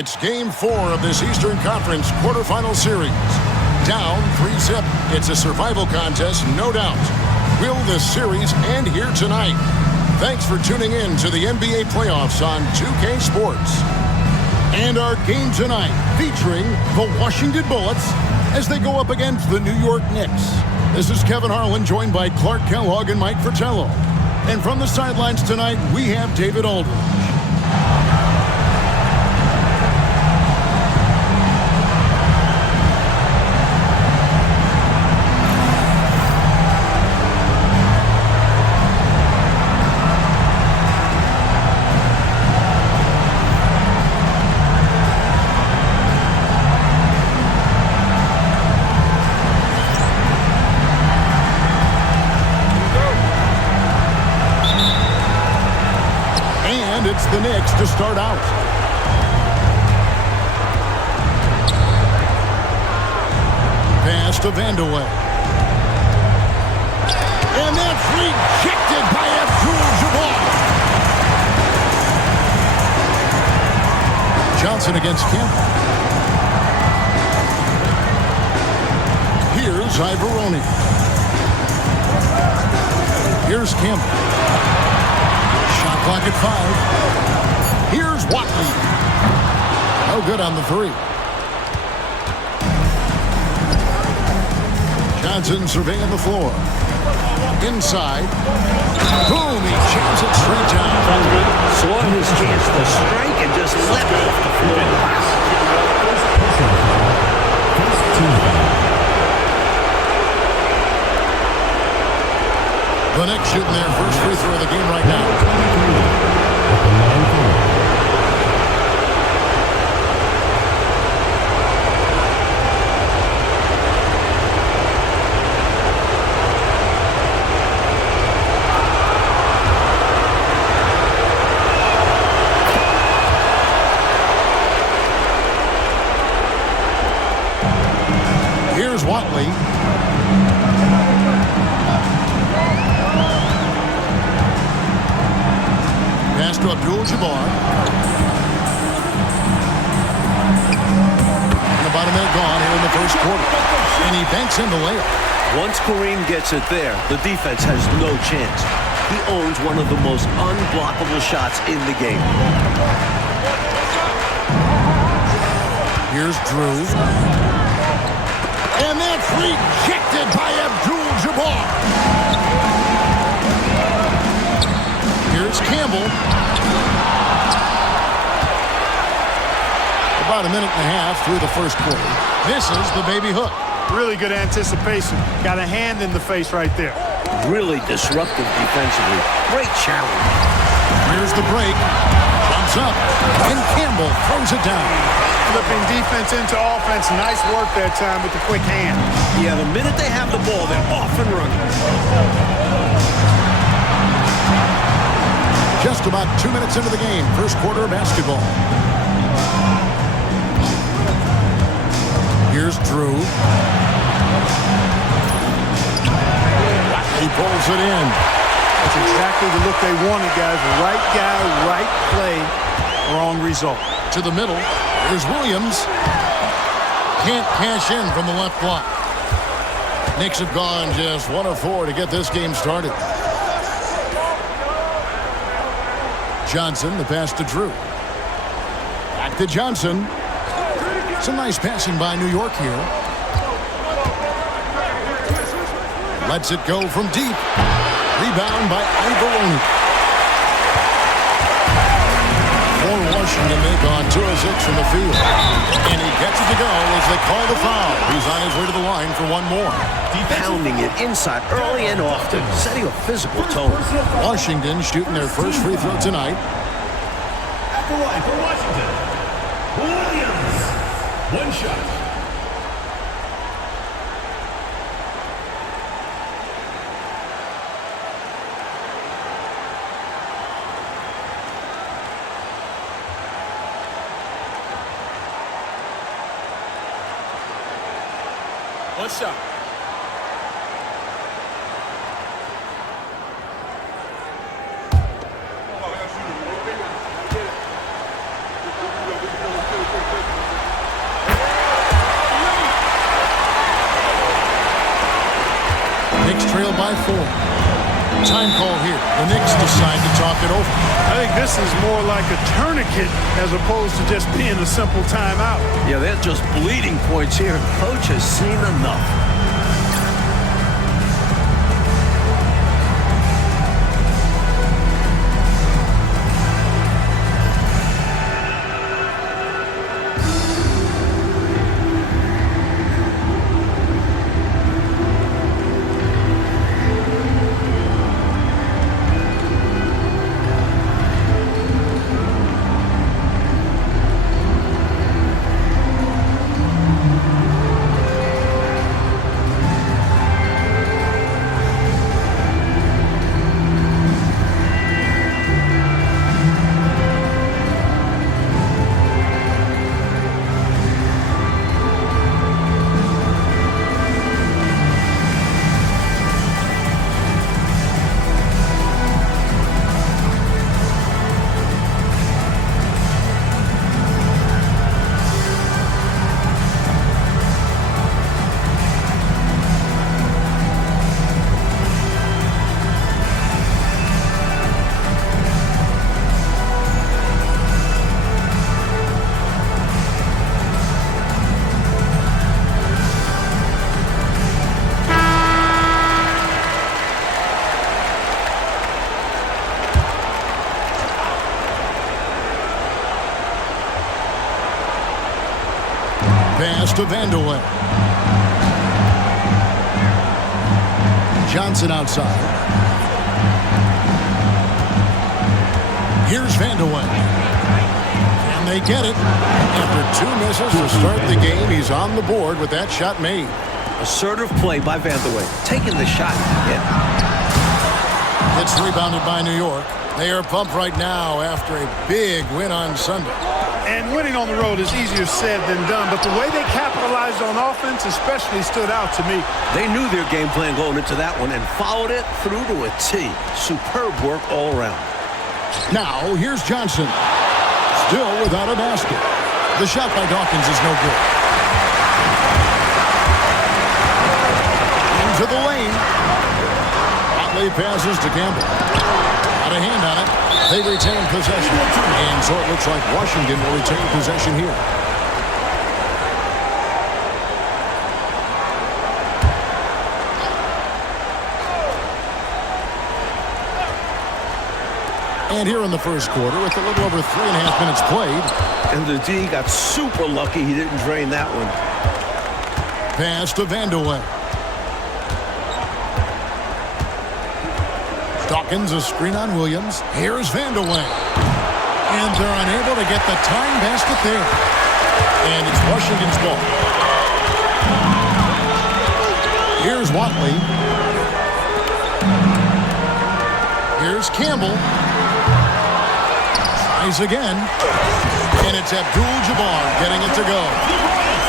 It's Game 4 of this Eastern Conference quarterfinal series. Down 3-zip. It's a survival contest, no doubt. Will this series end here tonight? Thanks for tuning in to the NBA playoffs on 2K Sports. And our game tonight featuring the Washington Bullets as they go up against the New York Knicks. This is Kevin Harlan, joined by Clark Kellogg and Mike Fratello. And from the sidelines tonight, we have David Aldridge. It's the Knicks to start out. Pass to Vandeweghe. And that's rejected by Abdul-Jabbar. Johnson against Campbell. Here's Ivoroni. Here's Campbell. Clock at 5. Here's Watley. No good on the three. Johnson surveying the floor. Inside. Boom, he jams it straight down. Saw his chance to strike and just left off the floor. The Knicks shooting their first free throw of the game right now. Here's Watley. Pass to Abdul-Jabbar. And about a minute gone here in the first quarter. And he banks in the layup. Once Kareem gets it there, the defense has no chance. He owns one of the most unblockable shots in the game. Here's Drew. And that's rejected by Abdul-Jabbar. Here's Campbell. About a minute and a half through the first quarter. This is the baby hook. Really good anticipation. Got a hand in the face right there. Really disruptive defensively. Great challenge. Here's the break. Bumps up. And Campbell throws it down. Flipping defense into offense. Nice work that time with the quick hand. Yeah, the minute they have the ball, they're off and running. Just about 2 minutes into the game. First quarter of basketball. Here's Drew. He pulls it in. That's exactly the look they wanted, guys. Right guy, right play, wrong result. To the middle. Here's Williams. Can't cash in from the left block. Knicks have gone just 1 of 4 to get this game started. Johnson, the pass to Drew. Back to Johnson. Some nice passing by New York here. Lets it go from deep. Rebound by Ivoroni. For Washington, they've gone 2 of 6 from the field. And he gets it to go as they call the foul. He's on his way to the line for one more. Pounding it inside early and often, setting a physical tone. Washington shooting their first free throw tonight. At the line for Washington, Williams. One shot. One shot. by 4. Time call here. The Knicks decide to talk it over. I think this is more like a tourniquet as opposed to just being a simple timeout. Yeah, they're just bleeding points here. Coach has seen enough. Pass to Vanderway. Johnson outside. Here's Vanderway. And they get it. After 2 misses to start the game, he's on the board with that shot made. Assertive play by Vanderway. Taking the shot. Yeah. It's rebounded by New York. They are pumped right now after a big win on Sunday. And winning on the road is easier said than done, but the way they capitalized on offense especially stood out to me. They knew their game plan going into that one and followed it through to a T. Superb work all around. Now, here's Johnson. Still without a basket. The shot by Dawkins is no good. Into the lane. Watley passes to Campbell. Got a hand on it. They retain possession. And so it looks like Washington will retain possession here. And here in the first quarter, with a little over 3.5 minutes played. And the D got super lucky he didn't drain that one. Pass to Vanderway. Dawkins, a screen on Williams. Here's Vanderway. And they're unable to get the tying basket there. And it's Washington's ball. Here's Watley. Here's Campbell. Tries again. And it's Abdul-Jabbar getting it to go.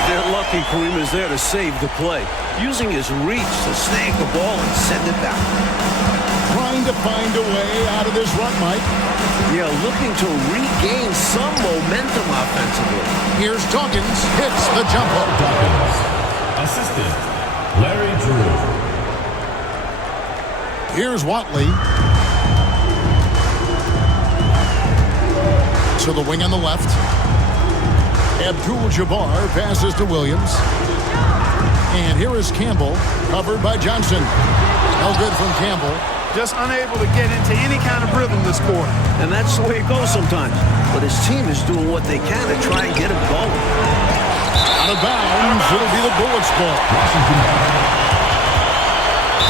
They're lucky Kareem is there to save the play. Using his reach to snag the ball and send it back. Trying to find a way out of this run, Mike. Yeah, looking to regain some momentum offensively. Here's Dawkins. Hits the jumper. Dawkins. Assistant, Larry Drew. Here's Watley. To the wing on the left. Abdul-Jabbar passes to Williams. And here is Campbell, covered by Johnson. No good from Campbell. Just unable to get into any kind of rhythm this quarter. And that's the way it goes sometimes. But his team is doing what they can to try and get him going. Out of bounds, it'll be the Bullets' ball.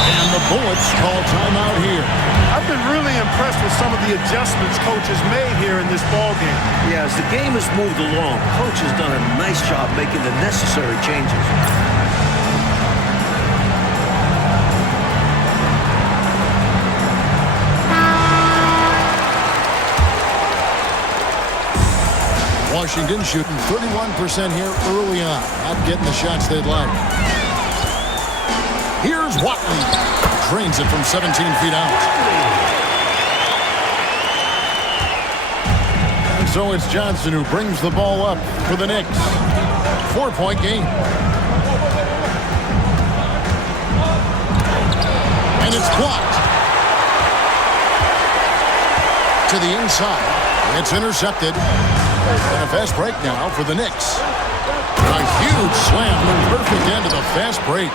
And the Bullets call timeout here. I've been really impressed with some of the adjustments Coach has made here in this ball game. Yeah, as the game has moved along, Coach has done a nice job making the necessary changes. Washington shooting 31% here early on. Not getting the shots they'd like. Here's Watley. Drains it from 17 feet out. And so it's Johnson who brings the ball up for the Knicks. 4-point game. And And it's blocked. To the inside. It's intercepted. And a fast break now for the Knicks. A huge slam. The perfect end of the fast break.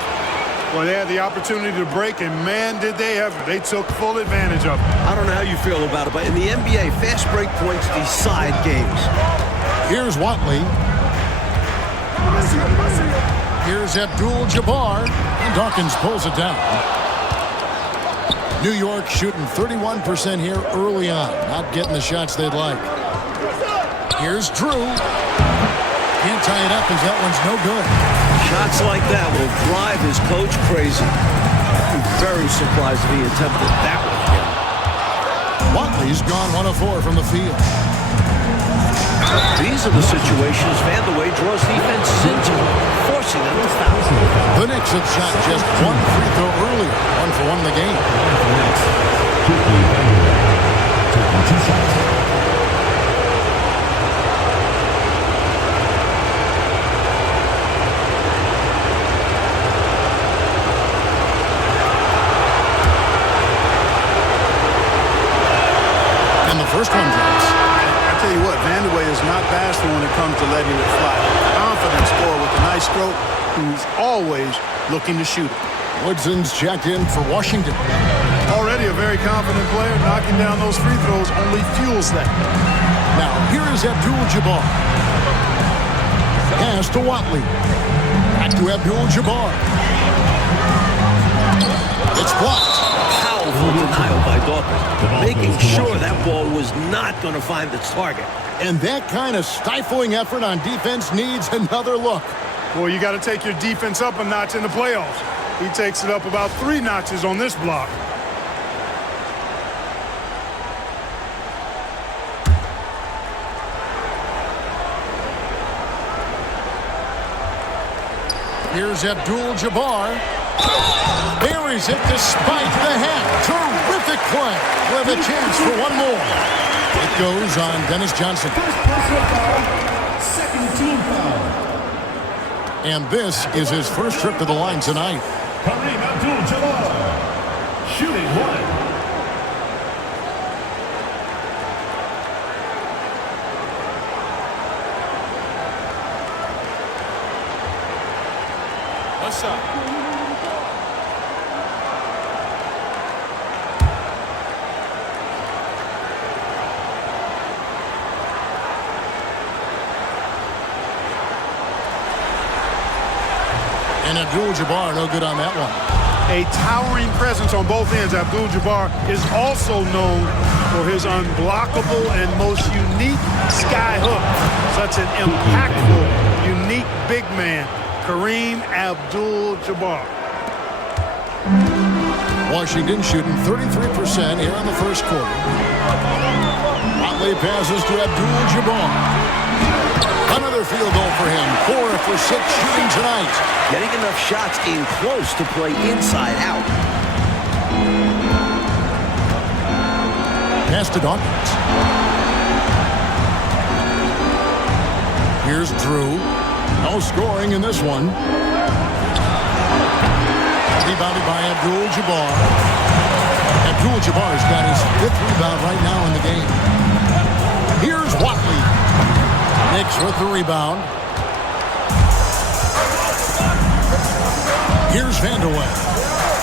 Well, they had the opportunity to break, and man, did they ever. They took full advantage of it. I don't know how you feel about it, but in the NBA, fast break points decide games. Here's Watley. Here's Abdul-Jabbar. And Dawkins pulls it down. New York shooting 31% here early on. Not getting the shots they'd like. Here's Drew. Can't tie it up as that one's no good. Shots like that will drive his coach crazy. I'm very surprised if he attempted that one again. Watley's gone 1 of 4 from the field. These are the situations Vandeweghe draws defenses into, forcing them to foul. The Knicks have shot just 1 free throw earlier. 1 for 1 in the game. Taking 2 shots. First one drops. I tell you what, Vandeweghe is not bashful when it comes to letting it fly. Confident scorer with a nice stroke, who's always looking to shoot it. Woodson's checked in for Washington. Already a very confident player. Knocking down those free throws only fuels that. Now, here is Abdul-Jabbar. Pass to Watley. Back to Abdul-Jabbar. It's blocked. Powerful denial by Dawkins, making sure that ball was not going to find its target. And that kind of stifling effort on defense needs another look. Well, you got to take your defense up a notch in the playoffs. He takes it up about 3 notches on this block. Here's Abdul-Jabbar. Buries it despite the head. Terrific play. With a chance for one more. It goes on Dennis Johnson. Second team foul. And this is his first trip to the line tonight. Kareem Abdul-Jabbar. Shooting 1. What's up? And Abdul-Jabbar no good on that one. A towering presence on both ends. Abdul-Jabbar is also known for his unblockable and most unique sky hook. Such an impactful, unique big man, Kareem Abdul-Jabbar. Washington shooting 33% here in the first quarter. Watley passes to Abdul-Jabbar. Another field goal for him. 4 for 6 shooting tonight. Getting enough shots in close to play inside out. Pass to Dawkins. Here's Drew. No scoring in this one. Rebounded by Abdul-Jabbar. Abdul-Jabbar's got his 5th rebound right now in the game. Here's Watley. Knicks with the rebound. Here's Vandeweghe.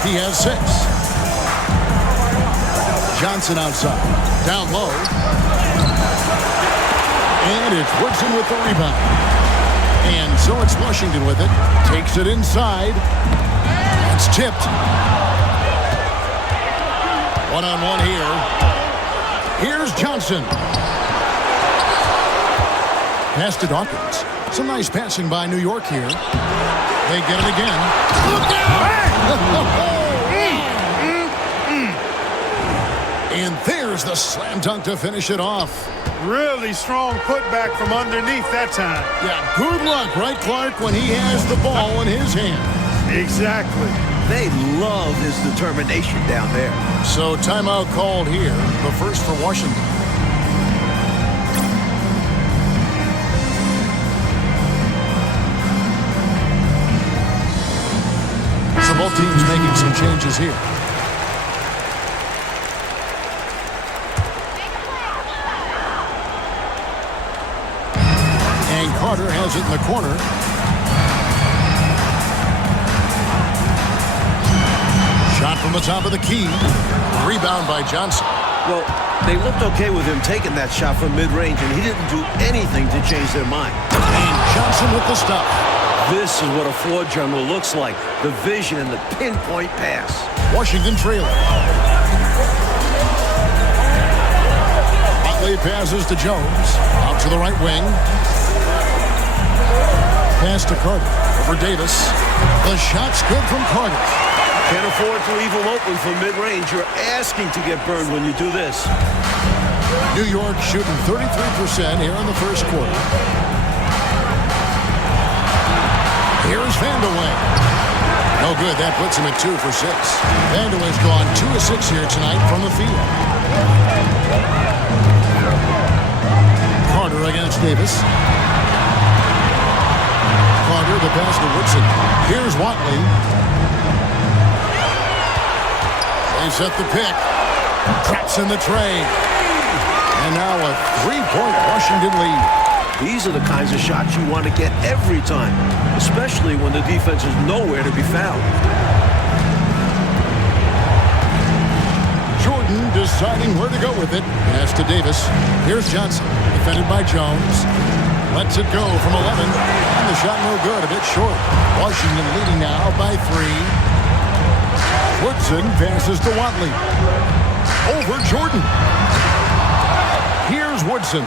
He has 6. Johnson outside. Down low. And it's Woodson with the rebound. And so it's Washington with it. Takes it inside. It's tipped. One-on-one here. Here's Johnson. Pass to Dawkins. Some nice passing by New York here. They get it again. Look out! And there's the slam dunk to finish it off. Really strong putback from underneath that time. Yeah, good luck, right, Clark, when he has the ball in his hand. Exactly. They love his determination down there. So timeout called here, the first for Washington. So both teams making some changes here. Carter has it in the corner. Shot from the top of the key. Rebound by Johnson. Well, they looked okay with him taking that shot from mid-range, and he didn't do anything to change their mind. And Johnson with the stuff. This is what a floor general looks like. The vision and the pinpoint pass. Washington trailing. Motley passes to Jones. Out to the right wing. Pass to Carter. Over Davis. The shot's good from Carter. Can't afford to leave him open from mid-range. You're asking to get burned when you do this. New York shooting 33% here in the first quarter. Here's Vandeweghe. No good. That puts him at 2 for 6. Vandeweghe's gone 2 of 6 here tonight from the field. Carter against Davis. Carter, the pass to Woodson. Here's Watley. They set the pick. Traps in the tray. And now a 3-point Washington lead. These are the kinds of shots you want to get every time, especially when the defense is nowhere to be found. Jordan deciding where to go with it. Pass to Davis. Here's Johnson. Defended by Jones. Lets it go from 11. And the shot no good. A bit short. Washington leading now by 3. Woodson passes to Watley. Over Jordan. Here's Woodson.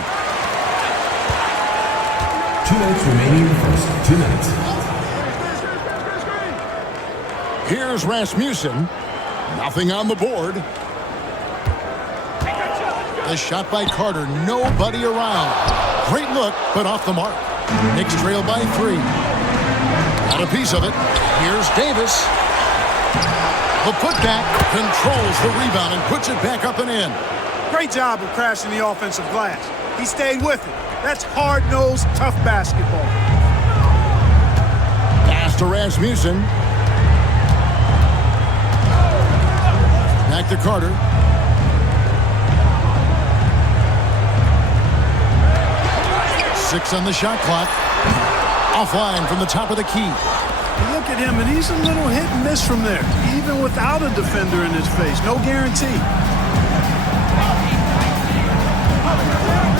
2 minutes remaining in the first. 2 minutes. Here's Rasmussen. Nothing on the board. The shot by Carter. Nobody around. Great look, but off the mark. Knicks trail by 3. Got a piece of it. Here's Davis. The putback controls the rebound and puts it back up and in. Great job of crashing the offensive glass. He stayed with it. That's hard-nosed, tough basketball. Pass to Rasmussen. Back to Carter. Six on the shot clock. Offline from the top of the key. Look at him, and he's a little hit and miss from there, even without a defender in his face. No guarantee.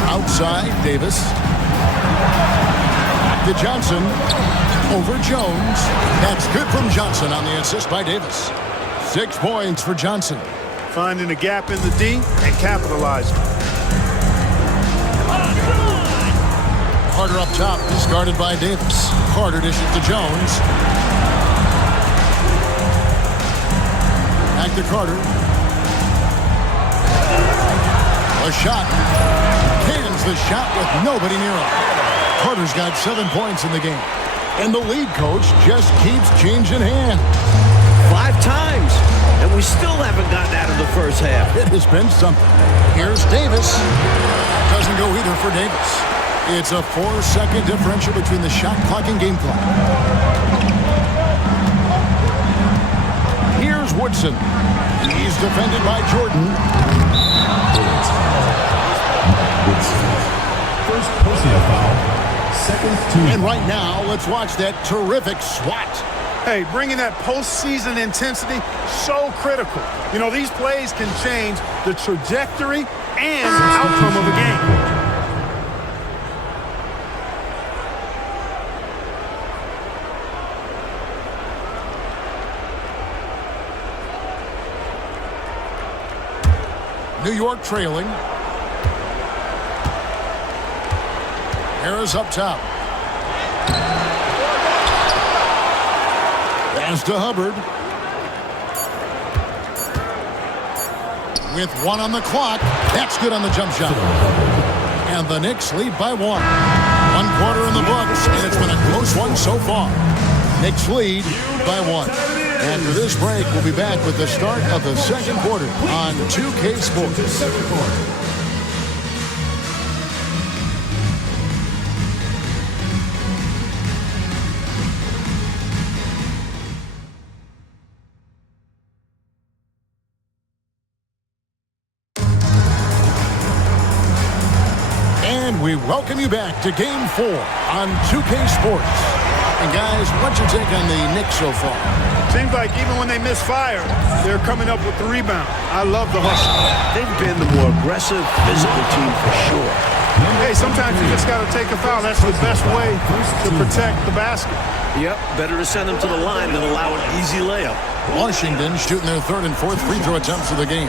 Outside, Davis. To Johnson. Over Jones. That's good from Johnson on the assist by Davis. 6 points for Johnson. Finding a gap in the D and capitalizing. Carter up top, discarded by Davis. Carter dishes to Jones. Back to Carter. A shot. Cans the shot with nobody near him. Carter's got 7 points in the game. And the lead coach just keeps changing hands. 5 times, and we still haven't gotten out of the first half. It has been something. Here's Davis. Doesn't go either for Davis. It's a 4-second differential between the shot clock and game clock. Here's Woodson. He's defended by Jordan. First personal foul. Second team. And right now, let's watch that terrific swat. Hey, bringing that postseason intensity, so critical. You know, these plays can change the trajectory and outcome of a game. New York trailing. Harris up top. Pass to Hubbard. With 1 on the clock. That's good on the jump shot. And the Knicks lead by 1. 1 quarter in the books, and it's been a close one so far. Knicks lead by 1. After this break, we'll be back with the start of the second quarter on 2K Sports. And we we welcome you back to Game 4 on 2K Sports. And guys, what's your take on the Knicks so far? Seems like even when they miss fire, they're coming up with the rebound. I love the hustle. They've been the more aggressive, physical team for sure. Hey, sometimes you just got to take a foul. That's the best way to protect the basket. Yep, better to send them to the line than allow an easy layup. Washington shooting their third and fourth free throw attempts of the game.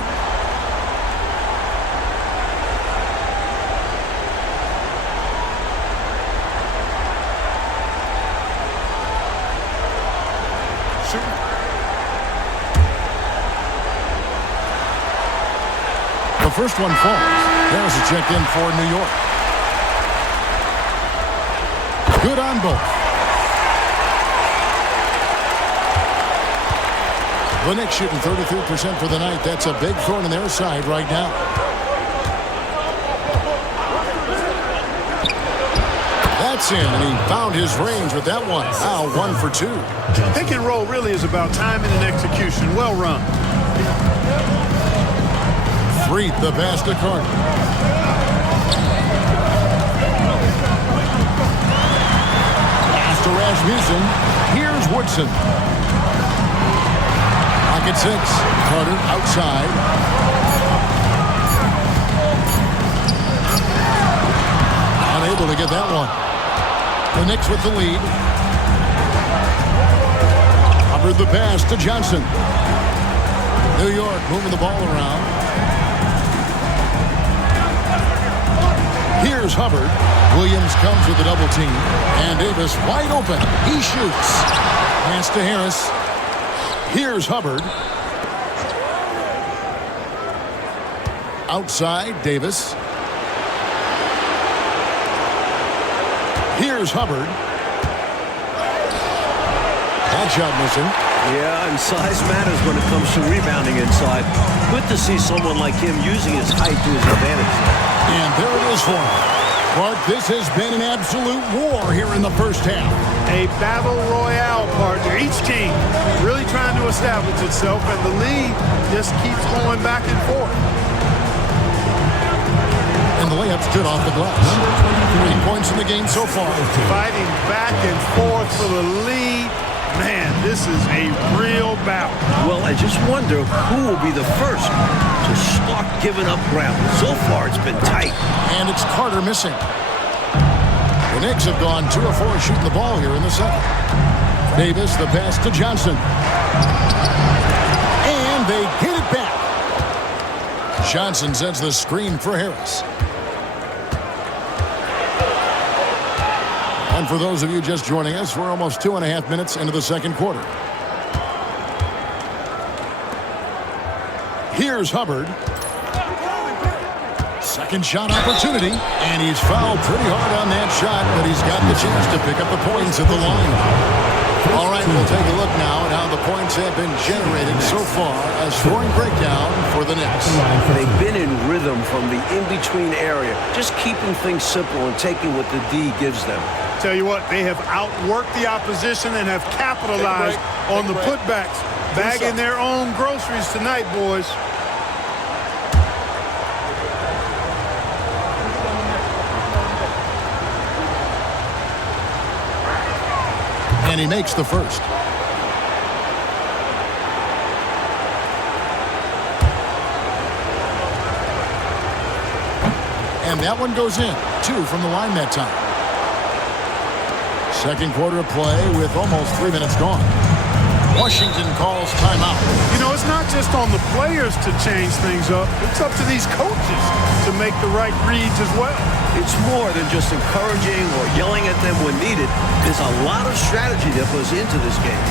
The first one falls. There's a check in for New York. Good on both. The Knicks shooting 33% for the night. That's a big thorn in their side right now. That's in, and he found his range with that one. Now 1 for 2. Pick and roll really is about timing and execution. Well run. Freet, the pass to Carter. Pass to Rasmussen. Here's Woodson. Pocket 6. Carter outside. Unable to get that one. The Knicks with the lead. Hubbard the pass to Johnson. New York moving the ball around. Here's Hubbard. Williams comes with a double team. And Davis wide open. He shoots. Pass to Harris. Here's Hubbard. Outside, Davis. Here's Hubbard. That shot missing. Yeah, and size matters when it comes to rebounding inside. Good to see someone like him using his height to his advantage. And there it is for him. But this has been an absolute war here in the first half. A battle royale, partner. Each team really trying to establish itself, and the lead just keeps going back and forth. And the layup's good off the glass. 3 points in the game so far. Fighting back and forth for the lead. Man, this is a real battle. Well, I just wonder who will be the first to start giving up ground. So far, it's been tight. And it's Carter missing. The Knicks have gone 2 of 4 shooting the ball here in the second. Davis, the pass to Johnson. And they get it back. Johnson sends the screen for Harris. And for those of you just joining us, we're almost 2.5 minutes into the second quarter. Here's Hubbard. Second shot opportunity, and he's fouled pretty hard on that shot, but he's got the chance to pick up the points at the line. All right, we'll take a look now at how the points have been generated so far. A scoring breakdown for the Knicks. They've been in rhythm from the in-between area, just keeping things simple and taking what the D gives them. Tell you what, they have outworked the opposition and have capitalized on the putbacks. Bagging their own groceries tonight, boys. And he makes the first. And that one goes in. 2 from the line that time. Second quarter of play with almost 3 minutes gone. Washington calls timeout. You know, it's not just on the players to change things up. It's up to these coaches to make the right reads as well. It's more than just encouraging or yelling at them when needed. There's a lot of strategy that goes into this game.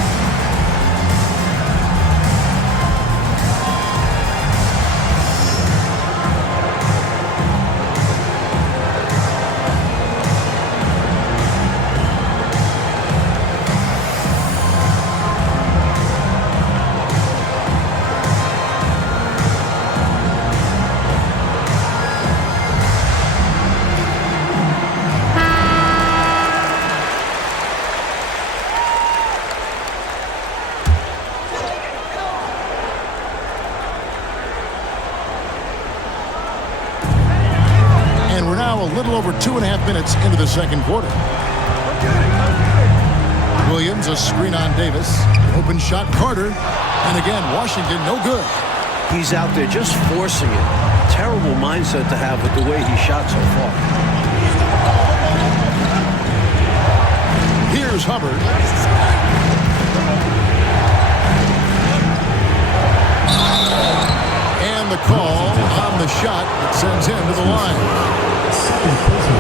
minutes into the second quarter. Williams, a screen on Davis. Open shot, Carter. And again, Washington, no good. He's out there just forcing it. Terrible mindset to have with the way he shot so far. Here's Hubbard. And the call on the shot that sends him to the line.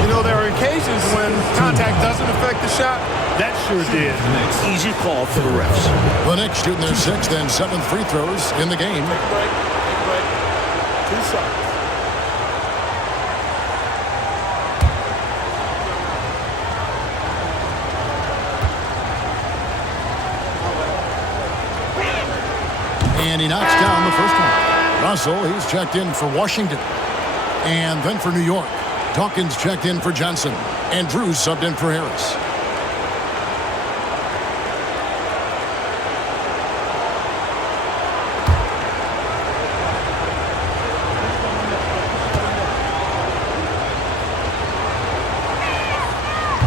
You know, there are occasions when contact doesn't affect the shot. That sure did. Easy call for the refs. The Knicks shooting their 6th and 7th free throws in the game. Take a break. 2 shots. And he knocks down the first one. Russell, he's checked in for Washington. And then for New York. Dawkins checked in for Johnson. And Drew subbed in for Harris.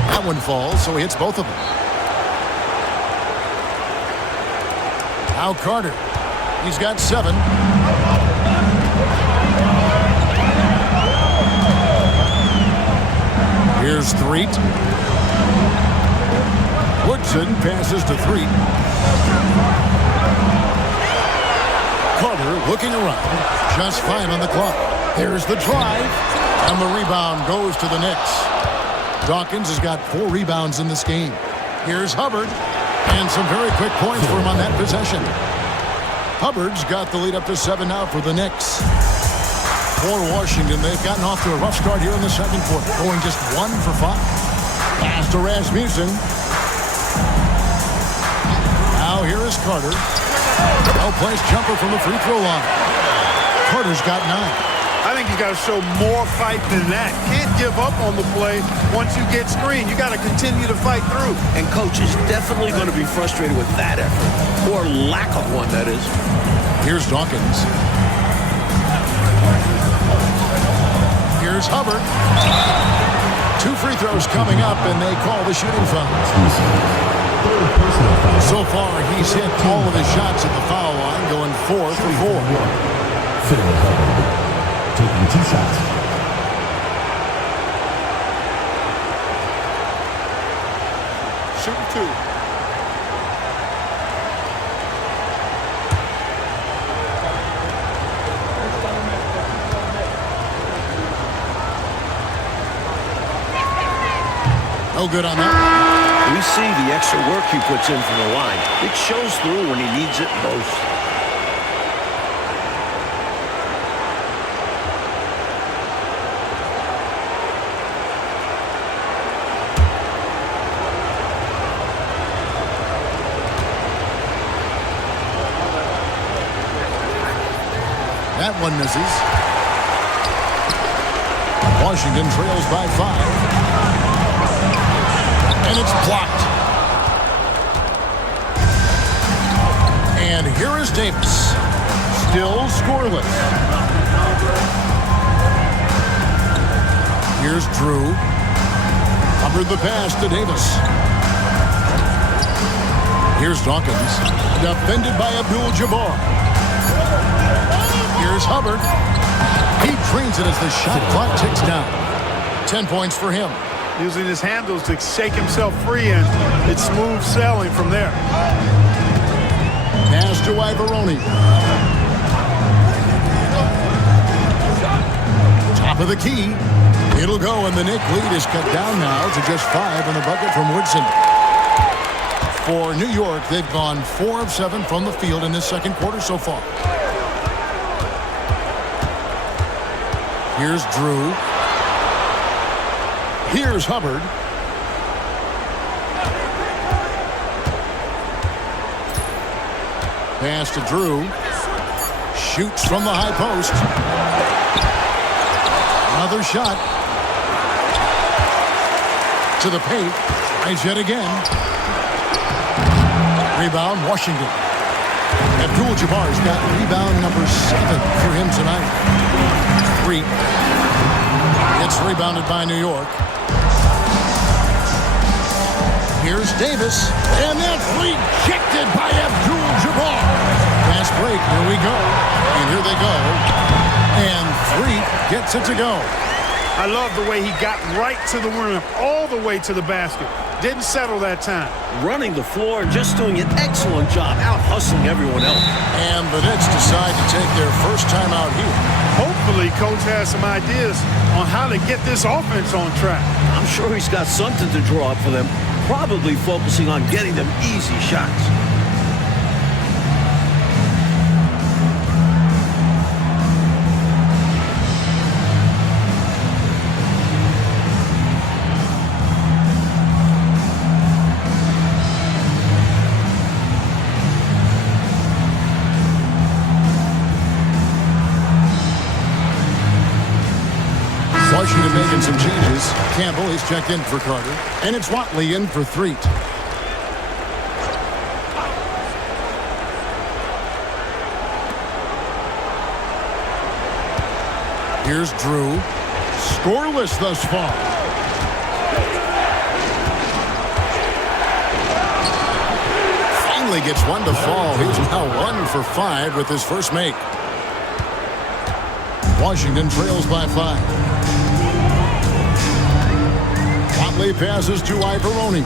That one falls, so he hits both of them. Now Carter. He's got 7. Here's Threet. Woodson passes to Threet. Carter looking around. Just 5 on the clock. There's the drive. And the rebound goes to the Knicks. Dawkins has got 4 rebounds in this game. Here's Hubbard. And some very quick points for him on that possession. Hubbard's got the lead up to 7 now for the Knicks. For Washington, they've gotten off to a rough start here in the second quarter, going just 1 for 5. Pass to Rasmussen. Now here is Carter. Well-placed jumper from the free throw line. Carter's got 9. I think you got to show more fight than that. Can't give up on the play once you get screened. You got to continue to fight through. And coach is definitely going to be frustrated with that effort. Or lack of one, that is. Here's Dawkins. Here's Hubbard. 2 free throws coming up, and they call the shooting foul. So far, he's hit all of his shots at the foul line, going 4 for 4. Taking 2 shots. Shooting 2. No good on that. We see the extra work he puts in from the line. It shows through when he needs it most. That one misses. Washington trails by 5. And it's blocked. And here is Davis. Still scoreless. Here's Drew. Hubbard the pass to Davis. Here's Dawkins. Defended by Abdul-Jabbar. Here's Hubbard. He drains it as the shot clock ticks down. 10 points for him. Using his handles to shake himself free, and it's smooth sailing from there. Pass to Ivoroni. Top of the key. It'll go, and the Knicks lead is cut down now to just 5 in the bucket from Woodson. For New York, they've gone 4 of 7 from the field in this second quarter so far. Here's Drew. Here's Hubbard. Pass to Drew. Shoots from the high post. Another shot. To the paint. Tries yet again. Rebound, Washington. Abdul-Jabbar's got rebound number 7 for him tonight. 3. It's rebounded by New York. Here's Davis, and that's rejected by Abdul-Jabbar. Fast break, here we go, and here they go, and 3 gets it to go. I love the way he got right to the rim, all the way to the basket. Didn't settle that time. Running the floor and just doing an excellent job out-hustling everyone else. And the Knicks decide to take their first time out here. Hopefully, Coach has some ideas on how to get this offense on track. I'm sure he's got something to draw up for them, probably focusing on getting them easy shots. Washington making some changes. Campbell is checked in for Carter. And it's Watley in for Threet. Here's Drew. Scoreless thus far. Finally gets one to fall. He's now 1 for 5 with his first make. Washington trails by 5. Watley passes to Ivoroni.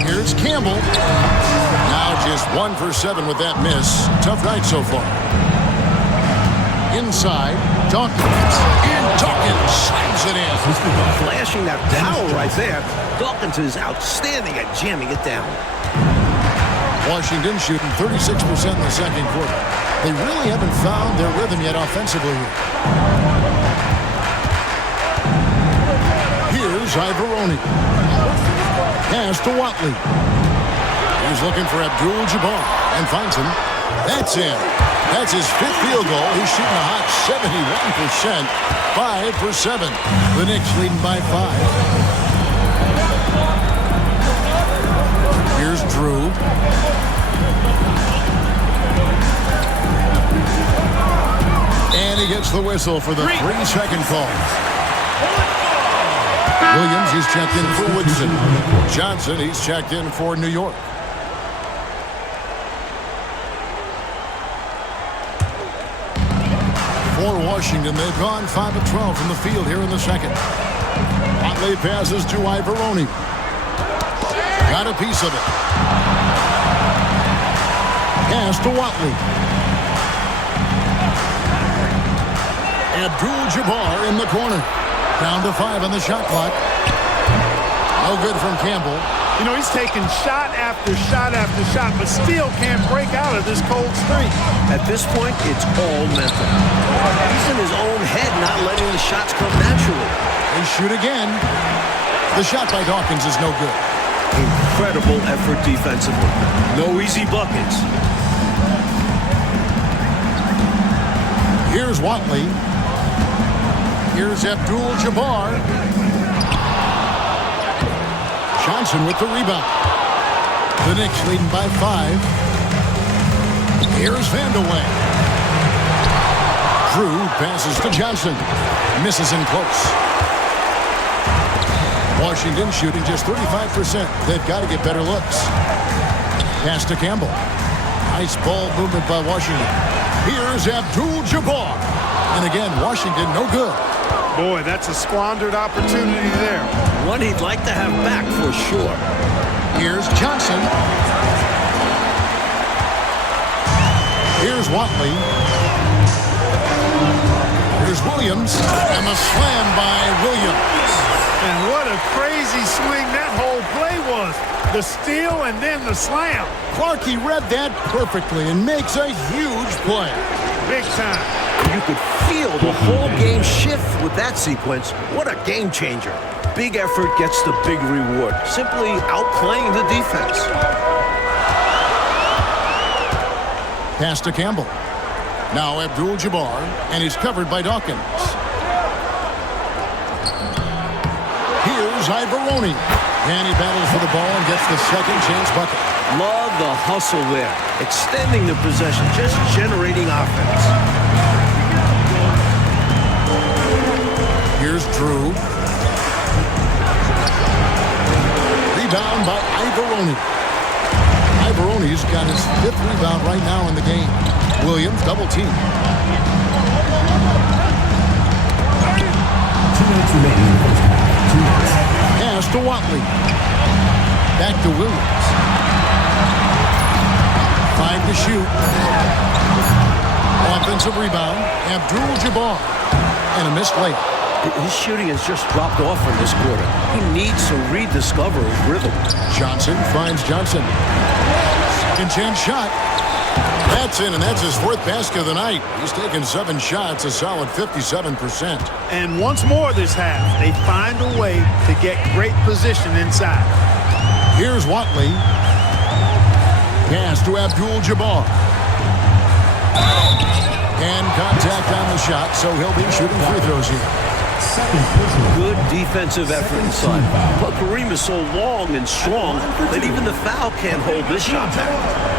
Here's Campbell. Now just 1 for 7 with that miss. Tough night so far. Inside, Dawkins. And Dawkins slams it in. Flashing that power right there. Dawkins is outstanding at jamming it down. Washington shooting 36% in the second quarter. They really haven't found their rhythm yet offensively here. Here's Ivoroni. Pass to Watley. He's looking for Abdul-Jabbar and finds him. That's in. That's his 5th field goal. He's shooting a hot 71%. 5 for 7. The Knicks leading by 5. Here's Drew. And he gets the whistle for the 3-second call. Williams, he's checked in for Woodson. Johnson, he's checked in for New York. For Washington, they've gone 5 of 12 from the field here in the second. Watley passes to Ivoroni. Got a piece of it. Pass to Watley. Abdul-Jabbar in the corner. Down to 5 on the shot clock. No good from Campbell. You know, he's taking shot after shot after shot, but still can't break out of this cold streak. At this point, it's all mental. He's in his own head, not letting the shots come naturally. They shoot again. The shot by Dawkins is no good. Incredible effort defensively. No easy buckets. Here's Watley. Here's Abdul-Jabbar. Johnson with the rebound. The Knicks leading by 5. Here's Vandeweghe. Drew passes to Johnson. Misses in close. Washington shooting just 35%. They've got to get better looks. Pass to Campbell. Nice ball movement by Washington. Here's Abdul-Jabbar. And again, Washington no good. Boy, that's a squandered opportunity there. One he'd like to have back for sure. Here's Johnson. Here's Watley. Here's Williams. And the slam by Williams. And what a crazy swing that whole play was. The steal and then the slam. Clarkie read that perfectly and makes a huge play. Big time. You could feel the whole game shift with that sequence. What a game changer. Big effort gets the big reward. Simply outplaying the defense. Pass to Campbell. Now Abdul-Jabbar, and he's covered by Dawkins. Here's Ivoroni. And he battles for the ball and gets the second chance bucket. Love the hustle there. Extending the possession, just generating offense. Here's Drew. Rebound by Ivoroni. Ivoroni's got his 5th rebound right now in the game. Williams double team. 2 minutes remaining in the first half. 2 minutes. Pass to Watley. Back to Williams. 5 to shoot. Offensive rebound. Abdul-Jabbar. And a missed layup. His shooting has just dropped off in this quarter. He needs to rediscover his rhythm. Johnson finds Johnson. Second chance shot. That's in, and that's his 4th basket of the night. He's taken 7 shots, a solid 57%. And once more this half, they find a way to get great position inside. Here's Watley. Pass to Abdul-Jabbar. And contact on the shot, so he'll be shooting free throws here. Second personal. Good defensive effort inside. But Kareem is so long and strong that even the foul can't hold this shot back.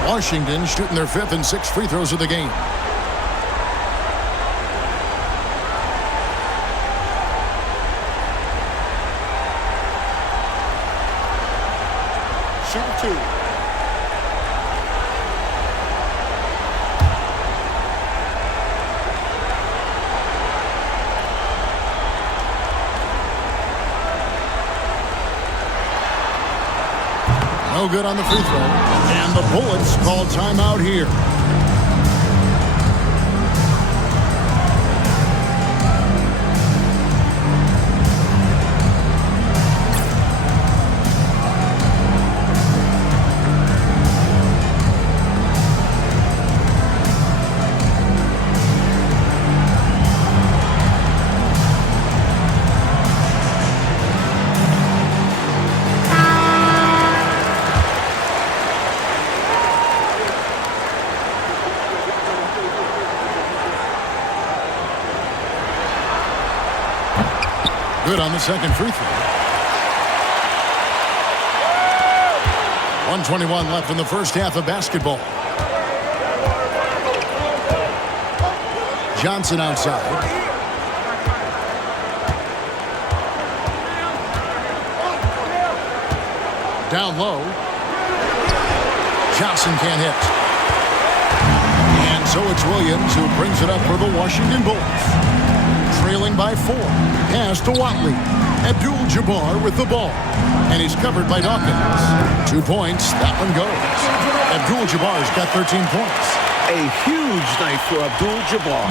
Washington shooting their 5th and 6th free throws of the game. Shoot 2. No good on the free throw. And the Bullets call timeout here. Good on the second free throw. 1:21 left in the first half of basketball. Johnson outside. Down low. Johnson can't hit. And so it's Williams who brings it up for the Washington Bullets. Trailing by 4. Pass to Watley. Abdul-Jabbar with the ball. And he's covered by Dawkins. 2 points. That one goes. Abdul-Jabbar's got 13 points. A huge night for Abdul-Jabbar.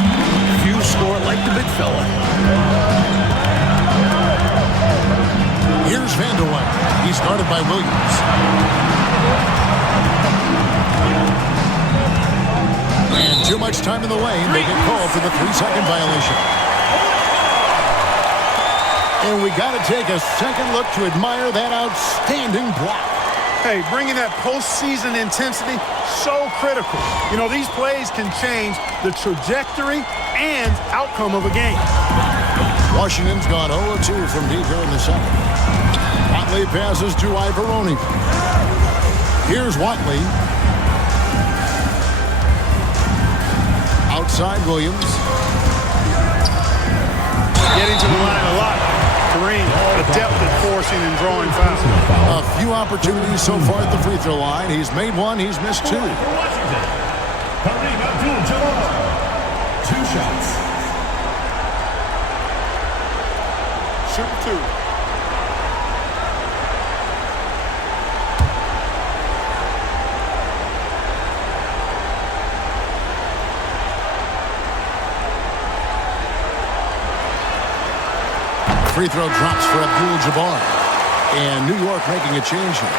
Few score like the big fella. Here's Vanderwey. He's guarded by Williams. And too much time in the lane. They get called for the 3-second violation. And we got to take a second look to admire that outstanding block. Hey, bringing that postseason intensity, so critical. You know, these plays can change the trajectory and outcome of a game. Washington's gone 0-2 from deep here in the second. Watley passes to Ivoroni. Here's Watley. Outside Williams. Getting to the line a lot. Kareem, adept at forcing and drawing fouls. A few opportunities so far at the free throw line. He's made 1, he's missed 2. Kareem Abdul-Jabbar. 2 shots. Shoot 2. Free throw drops for Abdul-Jabbar. And New York making a change here.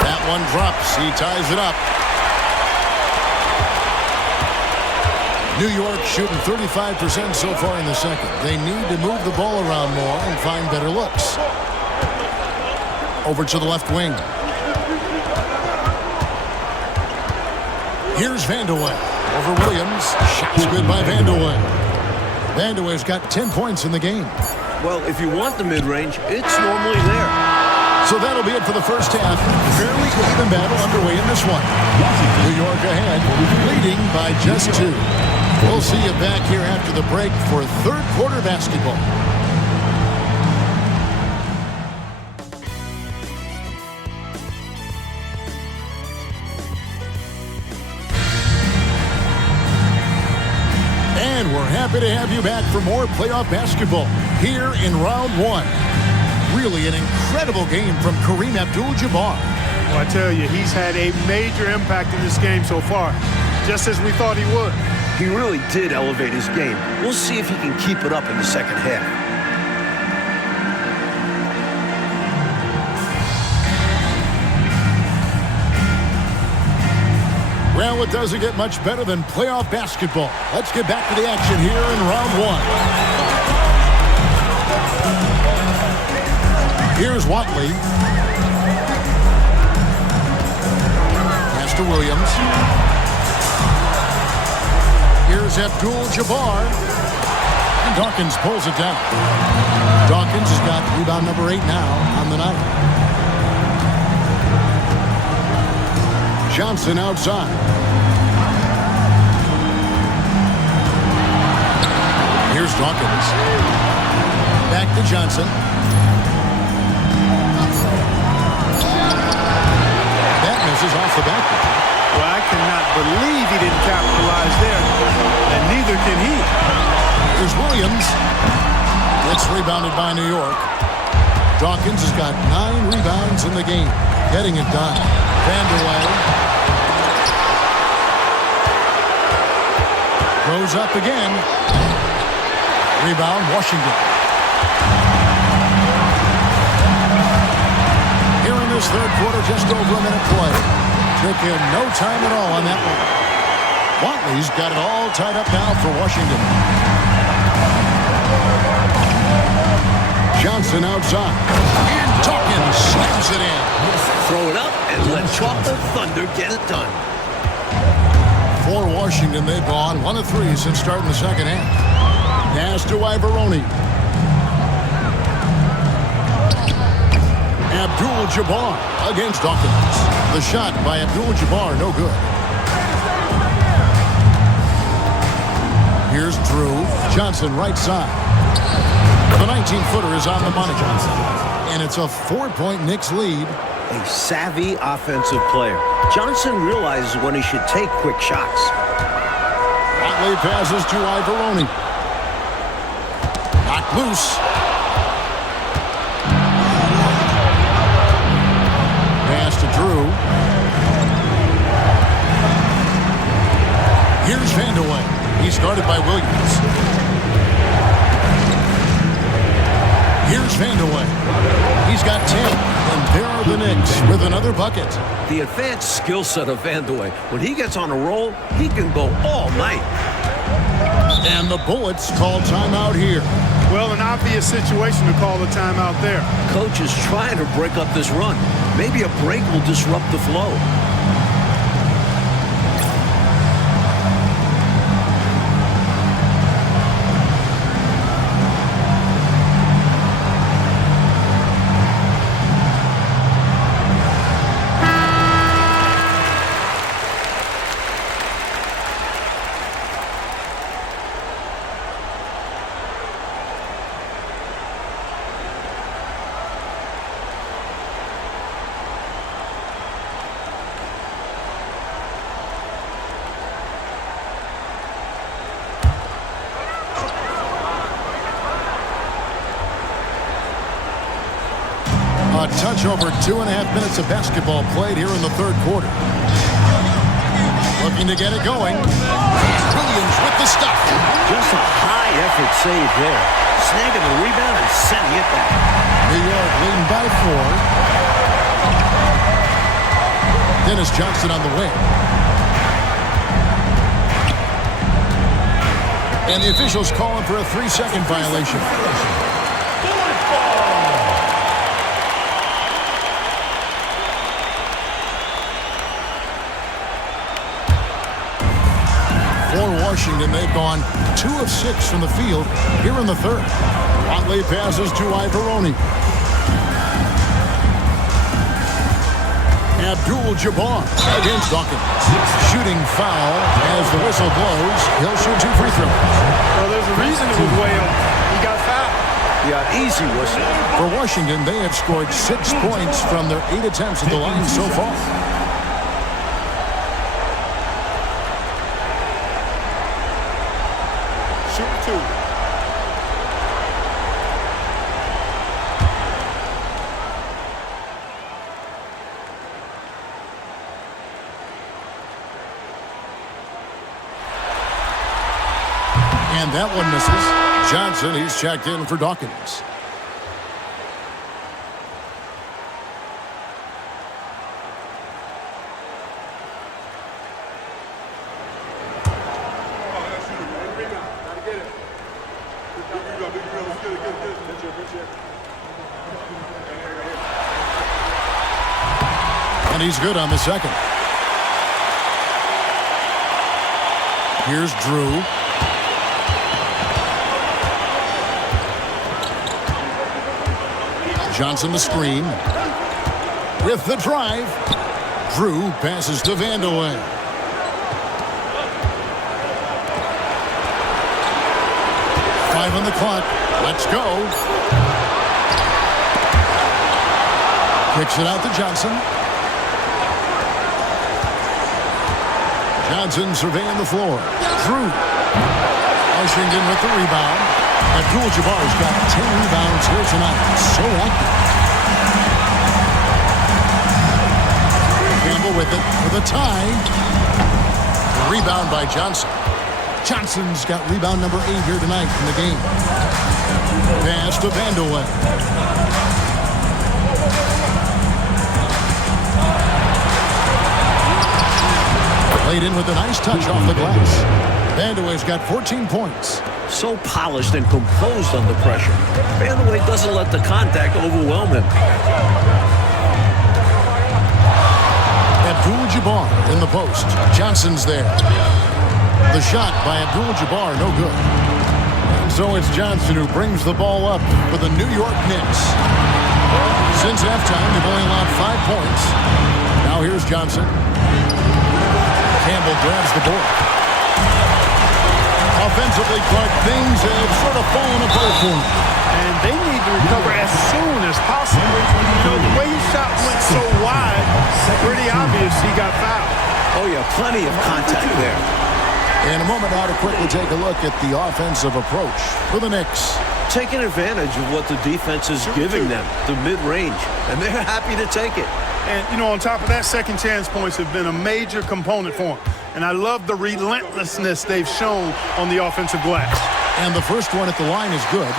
That one drops. He ties it up. New York shooting 35% so far in the second. They need to move the ball around more and find better looks. Over to the left wing. Here's Vanderwey. Over Williams. Shots good by Vanderwey. Vanderwey's got 10 points in the game. Well, if you want the mid-range, it's normally there. So that'll be it for the first half. Fairly even battle underway in this one. New York ahead, leading by just 2. We'll see you back here after the break for third quarter basketball. And we're happy to have you back for more playoff basketball here in round 1. Really an incredible game from Kareem Abdul-Jabbar. Well, I tell you, he's had a major impact in this game so far, just as we thought he would. He really did elevate his game. We'll see if he can keep it up in the second half. Well, it doesn't get much better than playoff basketball. Let's get back to the action here in round 1. Here's Watley. Pass to Williams. Here's Abdul-Jabbar. And Dawkins pulls it down. Dawkins has got rebound number 8 now on the night. Johnson outside. Here's Dawkins. Back to Johnson. That misses off the back. Well, I cannot believe he didn't capitalize there, and neither can he. Here's Williams. It's rebounded by New York. Dawkins has got 9 rebounds in the game. Getting it done. Vanderway. Goes up again. Rebound, Washington. Here in this third quarter, just over a minute play. Took him no time at all on that one. Watley's got it all tied up now for Washington. Johnson outside. And Dawkins slams it in. Throw it up and let Chocolate Thunder get it done. For Washington, they've gone 1 of 3 since starting the second half. Pass to Ivoroni. Abdul-Jabbar against Dawkins. The shot by Abdul-Jabbar, no good. Here's Drew. Johnson right side. The 19-footer is on the money. And it's a 4-point Knicks lead. A savvy offensive player. Johnson realizes when he should take quick shots. Watley passes to Ivoroni. Knocked loose. Pass to Drew. Here's Vanderway. He's guarded by Williams. Here's Vanderway. He's got 10. And there are the Knicks with another bucket. The advanced skill set of Vanderway. When he gets on a roll, he can go all night. And the Bullets call timeout here. Well, an obvious situation to call a timeout there. Coach is trying to break up this run. Maybe a break will disrupt the flow. A touch over 2.5 minutes of basketball played here in the third quarter. Looking to get it going. Williams with the stuff. Just a high-effort save there. Snagging the rebound and sending it back. New York leading by 4. Dennis Johnson on the wing. And the officials calling for a 3-second violation. For Washington, they've gone 2 of 6 from the field here in the third. Watley passes to Ivoroni. Abdul-Jabbar against Dawkins. Shooting foul as the whistle blows. He'll shoot 2 free throws. Well, there's a reason it was way up. He got fouled. Yeah, easy whistle. For Washington, they have scored 6 points from their 8 attempts at the line so far. Shoot 2. And that one misses. Johnson, he's checked in for Dawkins. And he's good on the second. Here's Drew. Johnson the screen. With the drive. Drew passes to Vandeweghe. Five on the clock. Let's go. Kicks it out to Johnson. Johnson surveying the floor. Drew. Washington with the rebound. Abdul-Jabbar's got 10 rebounds here tonight. So active. Campbell with it for the tie. Rebound by Johnson. Johnson's got rebound number 8 here tonight in the game. Pass to Vandeweghe. Played in with a nice touch off the glass. Vandeweghe's got 14 points. So polished and composed under pressure. Vandeweghe doesn't let the contact overwhelm him. Abdul-Jabbar in the post. Johnson's there. The shot by Abdul-Jabbar, no good. And so it's Johnson who brings the ball up for the New York Knicks. Since halftime, they've only allowed 5 points. Now here's Johnson. Campbell grabs the board. Offensively, Clark, things have sort of fallen apart for him. And they need to recover as soon as possible. You know, the way his shot went so wide, pretty obvious he got fouled. Oh, yeah, plenty of contact there. In a moment now to quickly take a look at the offensive approach for the Knicks. Taking advantage of what the defense is giving them, the mid-range, and they're happy to take it. And, you know, on top of that, second chance points have been a major component for them. And I love the relentlessness they've shown on the offensive glass. And the first one at the line is good.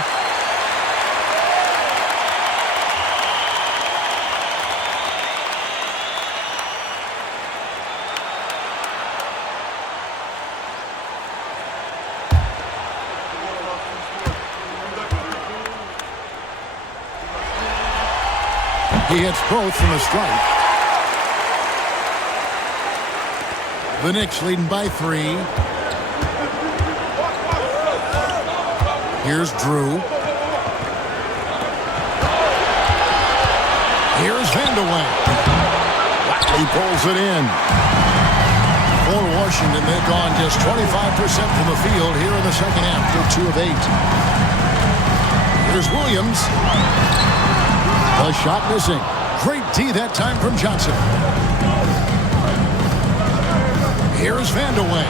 He hits both from the strike. The Knicks leading by 3. Here's Drew. Here's Vandeweghe. He pulls it in. For Washington, they've gone just 25% from the field here in the second half. They're 2 of 8. Here's Williams. The shot missing. Great D that time from Johnson. Here's Vandeweghe.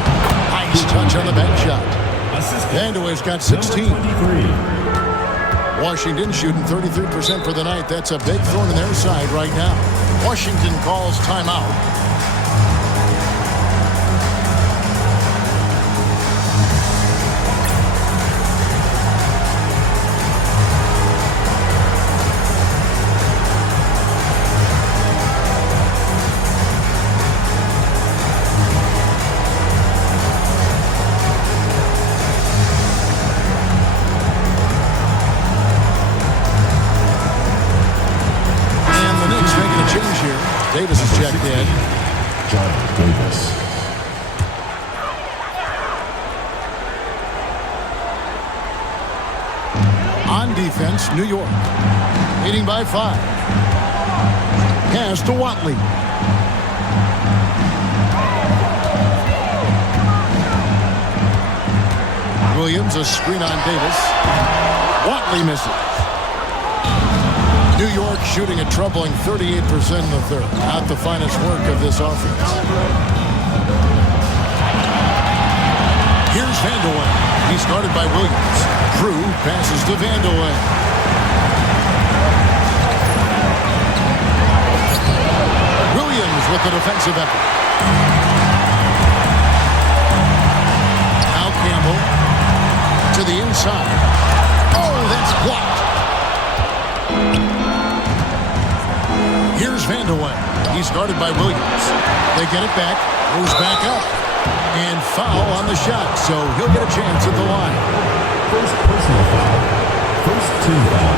Nice touch on the back shot. Vandeweghe's got 16. Washington shooting 33% for the night. That's a big thorn in their side right now. Washington calls timeout. Davis is checked in. John Davis. On defense, New York. Leading by 5. Pass to Watley. Williams, a screen on Davis. Watley misses. New York shooting a troubling 38% in the third. Not the finest work of this offense. Here's Vandeweghe. He's guarded by Williams. Drew passes to Vandeweghe. Williams with the defensive effort. Now Campbell to the inside. Oh, that's blocked. Here's Vandeweghe. He's guarded by Williams. They get it back. Goes back up. And foul on the shot, so he'll get a chance at the line. First personal foul. First team foul.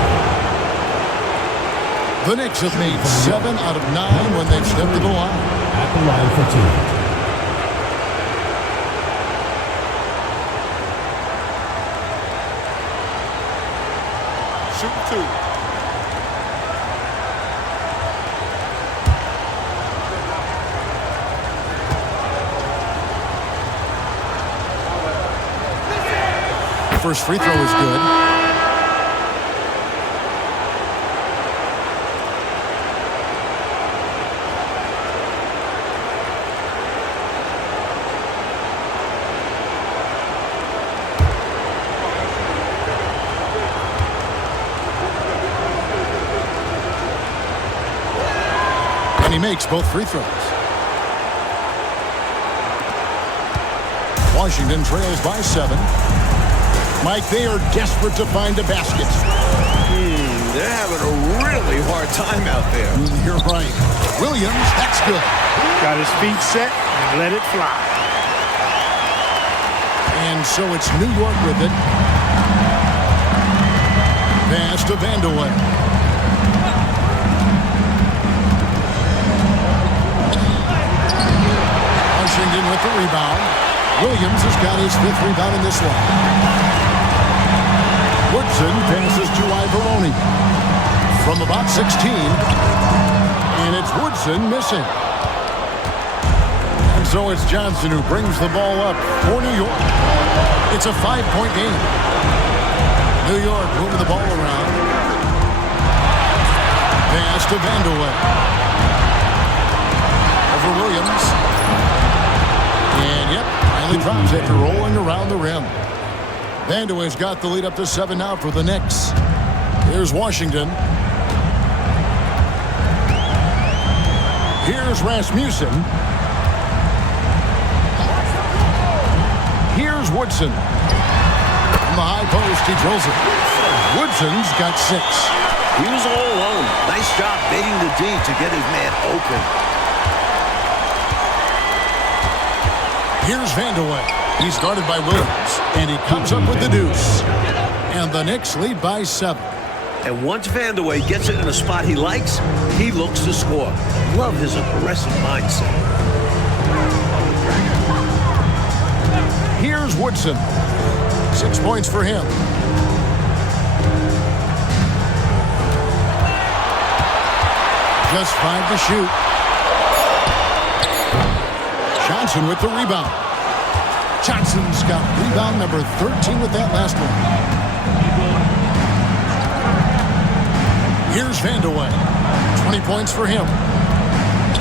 The Knicks have made 7 out of 9 when they've stepped to the line. At the line for 2. Shoot 2. First free throw is good. And he makes both free throws. Washington trails by 7. Mike, they are desperate to find a basket. They're having a really hard time out there. You're right. Williams, that's good. Got his feet set and let it fly. And so it's New York with it. Pass to Vandeweghe. Washington with the rebound. Williams has got his 5th rebound in this one. Woodson passes to Ivoroni from about 16. And it's Woodson missing. And so it's Johnson who brings the ball up for New York. It's a 5-point game. New York moving the ball around. Pass to Vandeweghe. Over Williams. And yep, finally drops after rolling around the rim. Vandeweghe's got the lead up to 7 now for the Knicks. Here's Washington. Here's Rasmussen. Here's Woodson. From the high post, he drills it. Woodson's got 6. He was all alone. Nice job baiting the D to get his man open. Here's Vandeweghe. He's guarded by Williams, and he comes up with the deuce. And the Knicks lead by 7. And once Vandeweghe gets it in a spot he likes, he looks to score. Love his aggressive mindset. Here's Woodson. 6 points for him. Just 5 to shoot. Johnson with the rebound. Johnson's got rebound number 13 with that last one. Here's Vandeweghe. 20 points for him.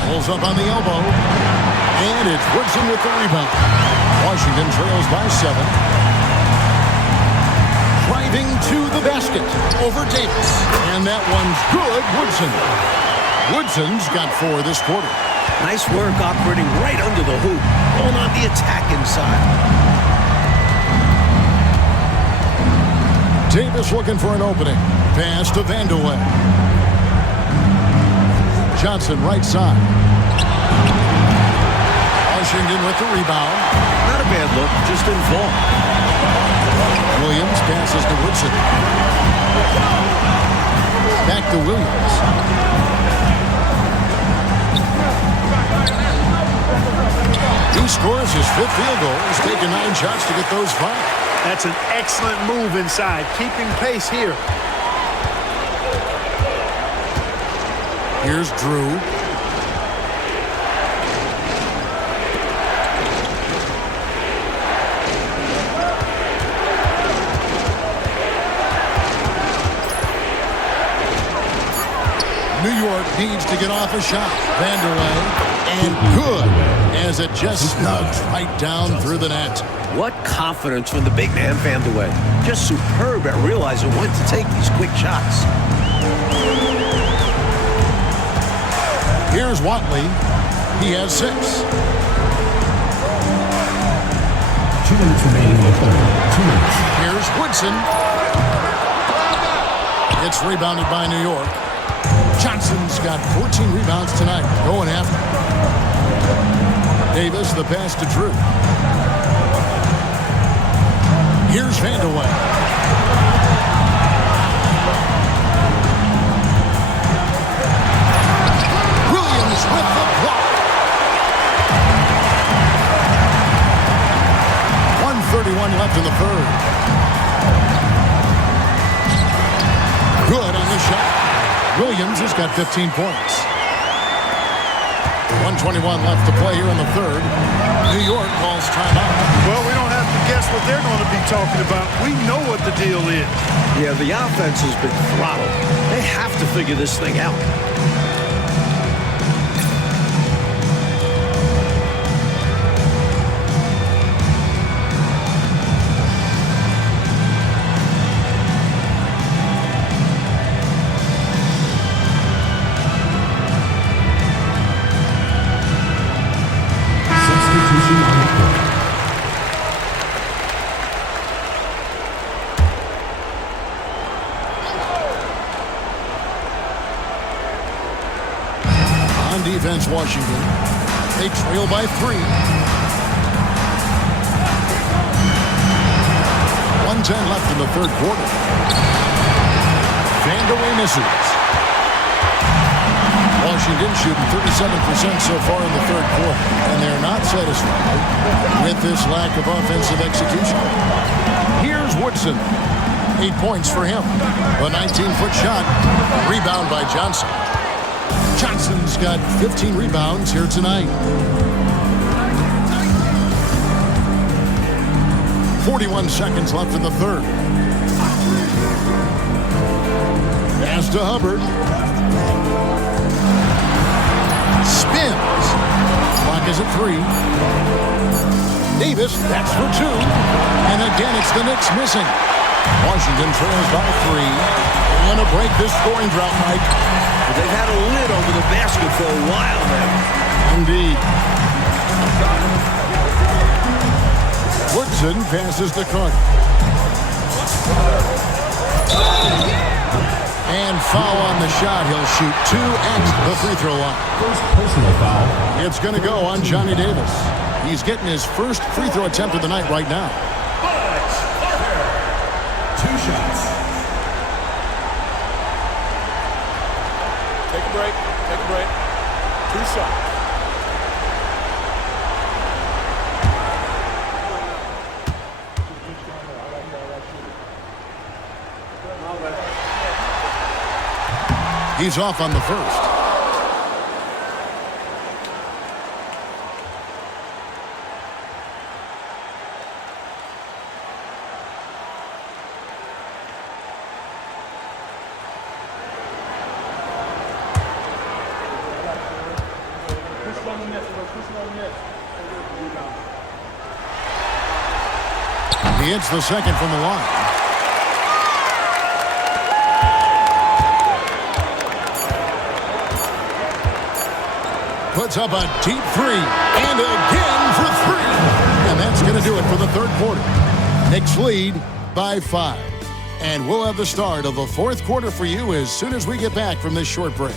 Pulls up on the elbow. And it's Woodson with the rebound. Washington trails by 7. Driving to the basket over Davis. And that one's good, Woodson. Woodson's got 4 this quarter. Nice work operating right under the hoop. Going on the attack inside. Davis looking for an opening. Pass to Vandeweghe. Johnson right side. Washington with the rebound. Not a bad look, just didn't fall. Williams passes to Woodson. Back to Williams. He scores his 5th field goal. He's taken 9 shots to get those 5. That's an excellent move inside, keeping pace here. Here's Drew. New York needs to get off a shot. Vanderlei, and good, as it just snugs right down through the net. What confidence from the big man, Vanderlei. Just superb at realizing when to take these quick shots. Here's Watley. He has 6. 2 minutes remaining in the third. 2 minutes. Here's Woodson. It's rebounded by New York. Johnson's got 14 rebounds tonight, going after. Davis, the pass to Drew. Here's Vanderlei. Williams with the block. 1:31 left in the third. Good on the shot. Williams has got 15 points. 1:21 left to play here in the third. New York calls timeout. Well, we don't have to guess what they're going to be talking about. We know what the deal is. Yeah, the offense has been throttled. They have to figure this thing out. Substitution on the court. On defense, Washington. They trail by 3. 1:10 left in the third quarter. Vanderlei misses. Washington shooting 37% so far in the third quarter, and they're not satisfied with this lack of offensive execution. Here's Woodson. 8 points for him. A 19-foot shot. Rebound by Johnson. Johnson's got 15 rebounds here tonight. 41 seconds left in the third. Pass to Hubbard. Spins. Clock is at 3. Davis, that's for 2. And again, it's the Knicks missing. Washington trails by 3. They're going to break this scoring drought, Mike. They've had a lid over the basket for a while now. Indeed. Woodson passes to Carter. And foul on the shot. He'll shoot 2 at the free throw line. First personal foul. It's going to go on Johnny Davis. He's getting his first free throw attempt of the night right now. 2 shots. Take a break. Take a break. 2 shots. He's off on the first. He hits the second from the line. Puts up a deep 3, and again for 3. And that's going to do it for the third quarter. Knicks lead by 5. And we'll have the start of the fourth quarter for you as soon as we get back from this short break.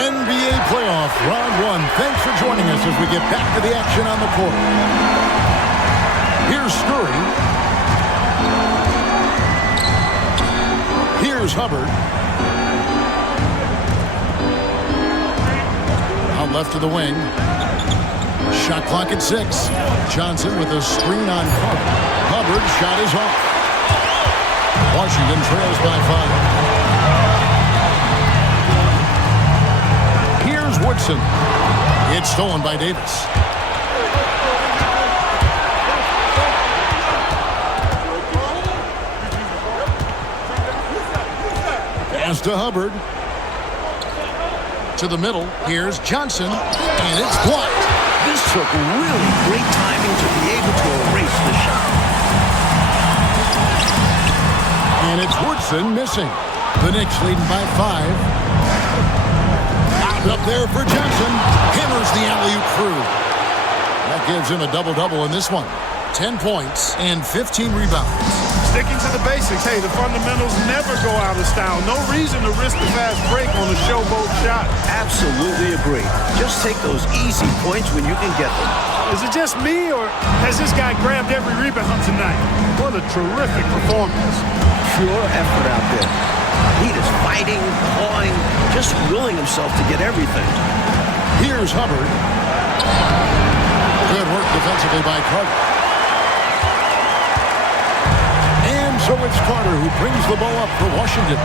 NBA playoff round 1. Thanks for joining us us as we get back to the action on the court. Here's Scurry. Here's Hubbard. Out left to the wing. Shot clock at 6. Johnson with a screen on Carter. Hubbard's shot is off. Washington trails by 5. Here's Woodson. It's stolen by Davis. Pass to Hubbard. To the middle. Here's Johnson. And it's blocked. This took really great timing to be able to erase the shot. And it's Woodson missing. The Knicks leading by 5. Out up there for Johnson. Hammers the alley-oop through. That gives him a double-double in this one. 10 points and 15 rebounds. Sticking to the basics. Hey, the fundamentals never go out of style. No reason to risk the fast break on a showboat shot. Absolutely agree. Just take those easy points when you can get them. Is it just me, or has this guy grabbed every rebound tonight? What a terrific performance. Pure effort out there. He is fighting, clawing, just willing himself to get everything. Here's Hubbard. Good work defensively by Carter. And so it's Carter who brings the ball up for Washington.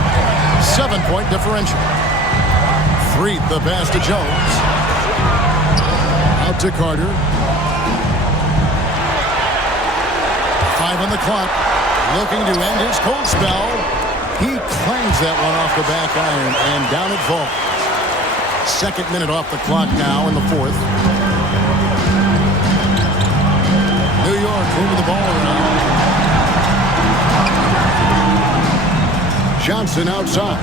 7-point differential. 3, the pass to Jones. Out to Carter. 5 on the clock. Looking to end his cold spell. He clangs that one off the back iron, and down it falls. 2nd minute off the clock now in the 4th. New York moving the ball around. Johnson outside.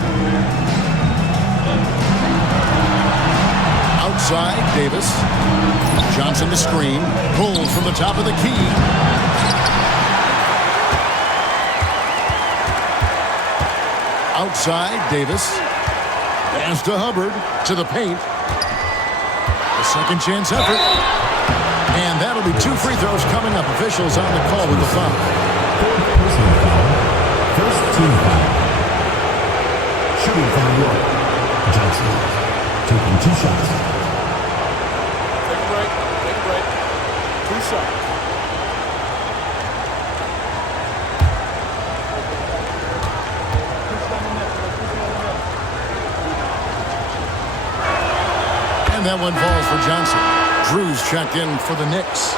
Outside, Davis. Johnson to screen. Pulls from the top of the key. Outside, Davis. Pass to Hubbard. To the paint. A second chance effort. And that'll be 2 free throws coming up. Officials on the call with the foul. Personal foul. First team foul. Shooting from New York. Johnson taking 2 shots. Take a break. 2 shots. And that one falls for Johnson. Drew's checked in for the Knicks.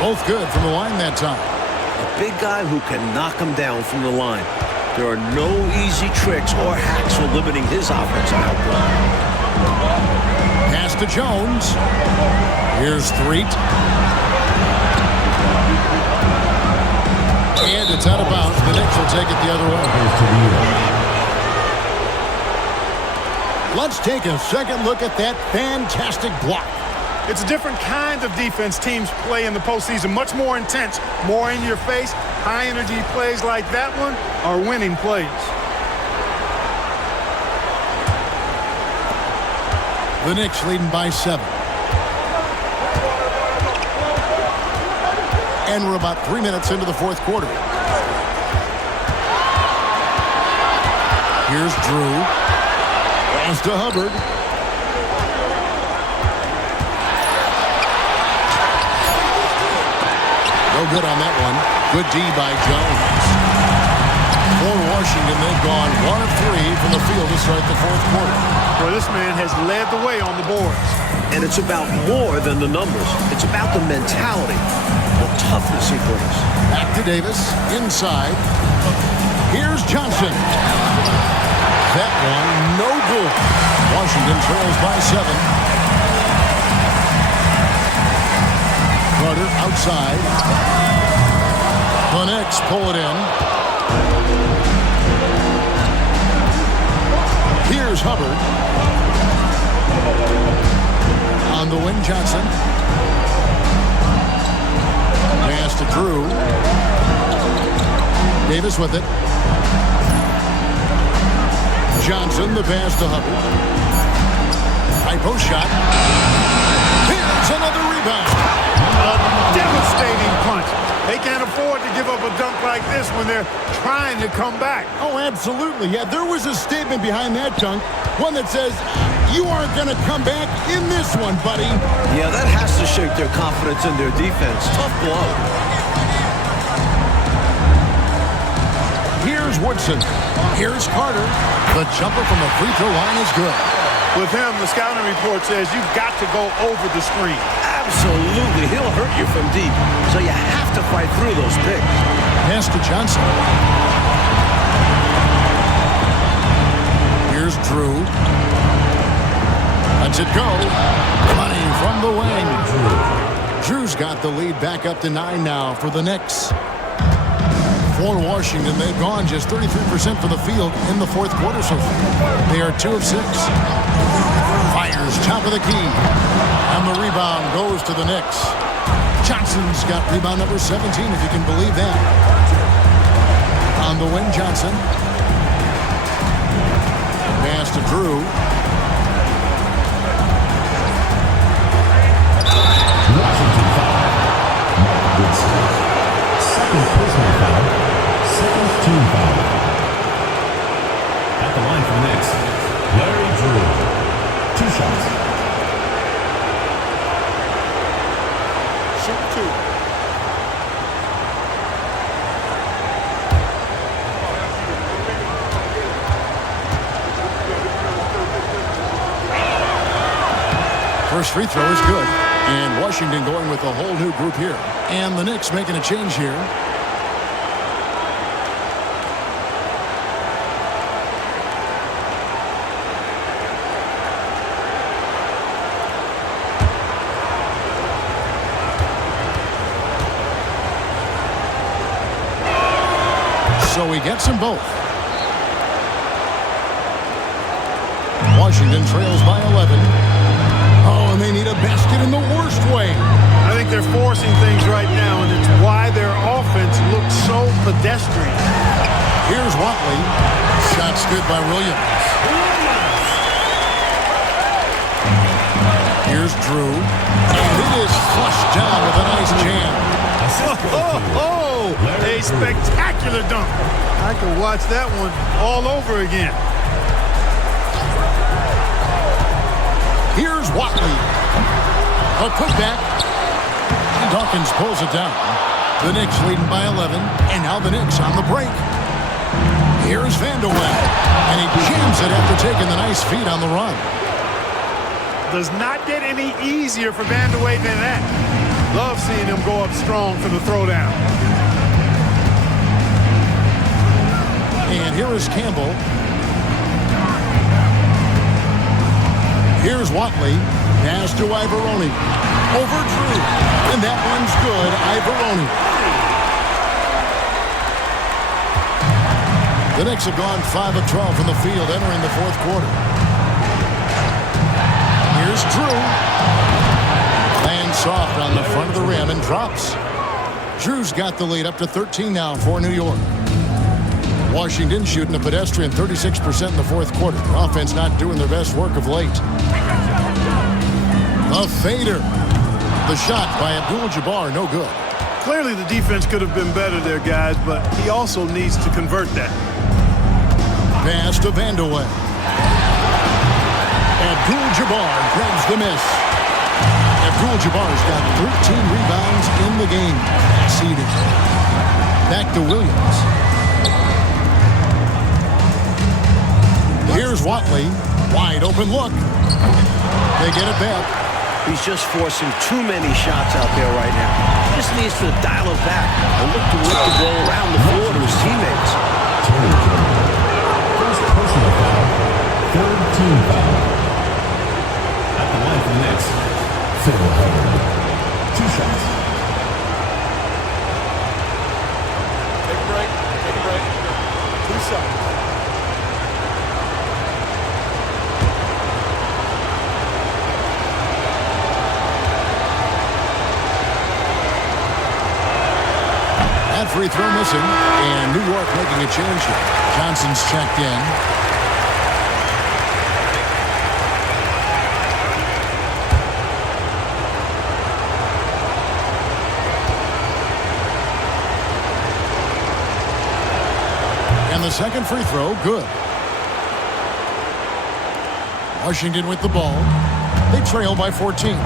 Both good from the line that time. A big guy who can knock him down from the line. There are no easy tricks or hacks for limiting his offensive output. Pass to Jones. Here's Threet. And it's out of bounds. The Knicks will take it the other way. Let's take a second look at that fantastic block. It's a different kind of defense teams play in the postseason. Much more intense, more in your face. High energy plays like that one are winning plays. The Knicks leading by 7. And we're about 3 minutes into the 4th quarter. Here's Drew. Pass to Hubbard. No good on that one. Good D by Jones. For Washington, they've gone 1 of 3 from the field to start the 4th quarter. Well, this man has led the way on the boards. And it's about more than the numbers. It's about the mentality, the toughness he brings. Back to Davis. Inside. Here's Johnson. That one, no good. Washington trails by 7. Carter outside. The Knicks pull it in. Here's Hubbard. On the wing, Johnson. Pass to Drew. Davis with it. Johnson, the pass to Hubbard. High post shot. Here's another rebound. A devastating punch. They can't afford to give up a dunk like this when they're trying to come back. Oh, absolutely. Yeah, there was a statement behind that dunk. One that says, you aren't going to come back in this one, buddy. Yeah, that has to shake their confidence in their defense. Tough blow. Here's Woodson. Here's Carter. The jumper from the free throw line is good. With him, the scouting report says you've got to go over the screen. Absolutely. He'll hurt you from deep. So you have to fight through those picks. Pass to Johnson. Here's Drew. Lets it go. Money from the wing. Drew's got the lead back up to 9 now for the Knicks. For Washington, they've gone just 33% for the field in the fourth quarter so far. They are 2 of 6. Fires top of the key. And the rebound goes to the Knicks. Johnson's got rebound number 17, if you can believe that. On the wing, Johnson. Pass to Drew. Washington foul. Mark Woodson. Second personal foul. Second team foul. At the line for the Knicks, Larry Drew. 2 shots. Shoot 2. First free throw is good. And Washington going with a whole new group here. And the Knicks making a change here. So he gets them both. Washington trails by 11. Oh, and they need a basket in the worst way. I think they're forcing things right now, and it's why their offense looks so pedestrian. Here's Watley. Shot's good by Williams. Here's Drew. And it is flushed down with a nice jam. A spectacular dunk. I could watch that one all over again. Here's Watley. A putback. Dawkins pulls it down. The Knicks leading by 11. And now the Knicks on the break. Here's Vandeweghe. And he jams it after taking the nice feed on the run. Does not get any easier for Vandeweghe than that. Love seeing him go up strong for the throwdown. And here is Campbell. Here's Watley. Pass to Ivoroni. Over Drew. And that one's good. Ivoroni. The Knicks have gone 5 of 12 from the field entering the fourth quarter. Here's Drew. Lands soft on the front of the rim and drops. Drew's got the lead up to 13 now for New York. Washington shooting a pedestrian 36% in the fourth quarter. Their offense not doing their best work of late. A fader. The shot by Abdul-Jabbar, no good. Clearly the defense could have been better there, guys, but he also needs to convert that. Pass to Vandeweghe. Abdul-Jabbar grabs the miss. Abdul-Jabbar's got 13 rebounds in the game. Seeded. Back to Williams. Here's Watley. Wide open look. They get it back. He's just forcing too many shots out there right now. He just needs to dial it back and look to whip the ball around the floor to his teammates. First personal foul. Third team foul. At the line for the Knicks, Phil Hubbard. 2 shots. Take a break. Take a break. 2 shots. That free throw missing, and New York making a change here. Johnson's checked in. And the second free throw, good. Washington with the ball. They trail by 14.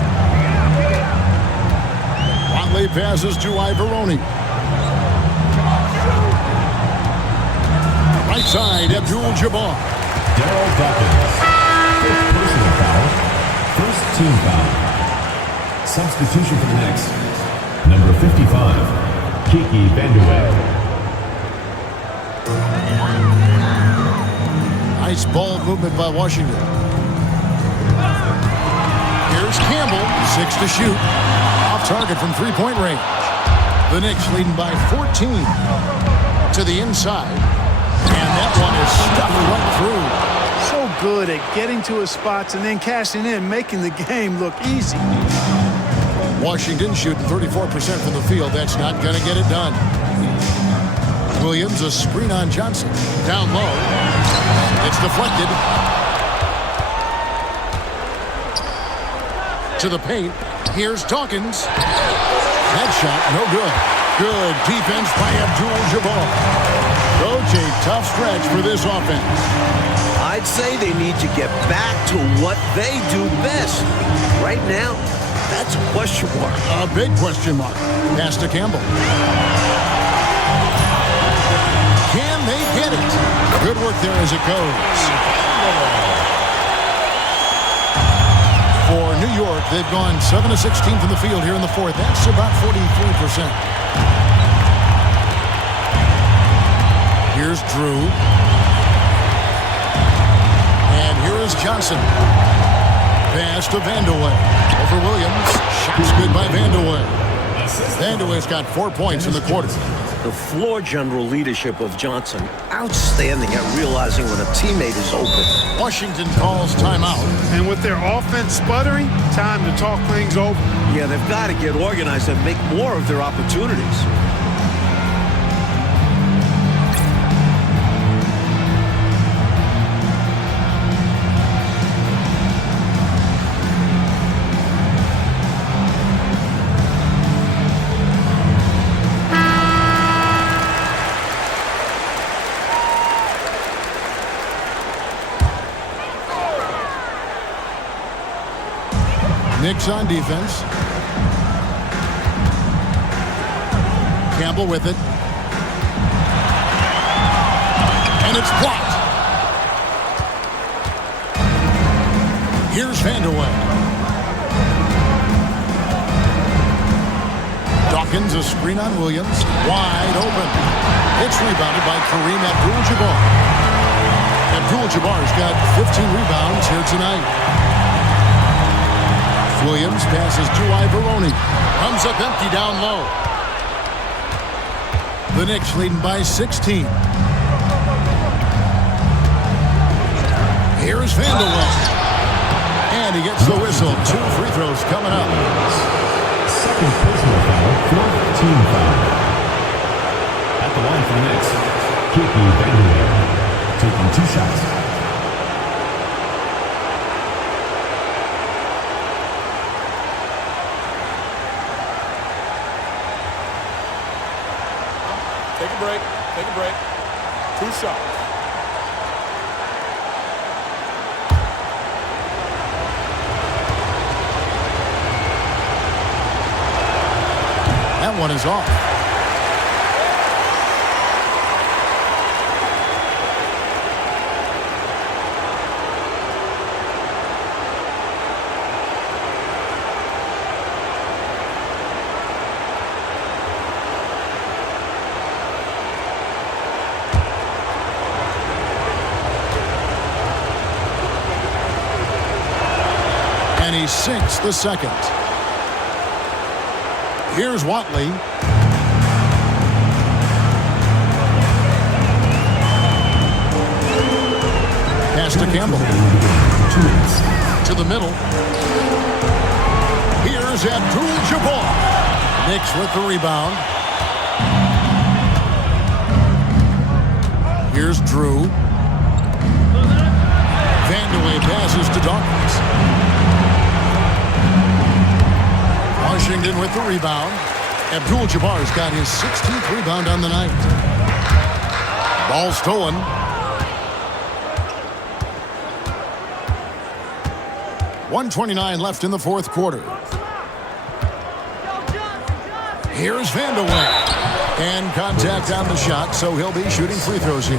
Watley passes to Ivoroni. Right side, Abdul-Jabbar. Daryl Dawkins. Fifth personal foul. First team foul. Substitution for the Knicks. Number 55, Kiki Vanderweg. Nice ball movement by Washington. Here's Campbell, 6 to shoot. Off target from three-point range. The Knicks leading by 14 to the inside. And that one is stuffed right through. So good at getting to his spots and then cashing in, making the game look easy. Washington shooting 34% from the field. That's not going to get it done. Williams, a screen on Johnson. Down low. It's deflected. To the paint. Here's Dawkins. That shot, no good. Good defense by Abdul-Jabbar. Coach, a tough stretch for this offense. I'd say they need to get back to what they do best. Right now, that's a question mark. A big question mark. Pass to Campbell. Can they get it? Good work there as it goes. For New York, they've gone 7 of 16 from the field here in the fourth. That's about 43%. Here's Drew. And here is Johnson. Pass to Vanderweg. Over Williams. Shot's good by Vanderweg. Vanderweg's got 4 points in the quarter. The floor general leadership of Johnson, outstanding at realizing when a teammate is open. Washington calls timeout. And with their offense sputtering, time to talk things over. Yeah, they've got to get organized and make more of their opportunities. Knicks on defense. Campbell with it. And it's blocked. Here's Vanderweg. Dawkins, a screen on Williams. Wide open. It's rebounded by Kareem Abdul-Jabbar. Abdul-Jabbar's got 15 rebounds here tonight. Williams passes to Ivoroni. Comes up empty down low. The Knicks leading by 16. Here's Vanderweg. And he gets the whistle. 2 free throws coming up. Second personal foul, fourth team foul. At the line for the Knicks, Kiki Vanderweg, taking 2 shots. Take a break. Take a break. 2 shots. That one is off. And he sinks the second. Here's Watley. Pass to Campbell. To the middle. Here's Abdul-Jabbar. Knicks with the rebound. Here's Drew. Vandeweghe passes to Dawkins. Washington with the rebound. Abdul-Jabbar's got his 16th rebound on the night. Ball stolen. .129 left in the fourth quarter. Here's Vandeweghe. And contact on the shot, so he'll be shooting free throws here.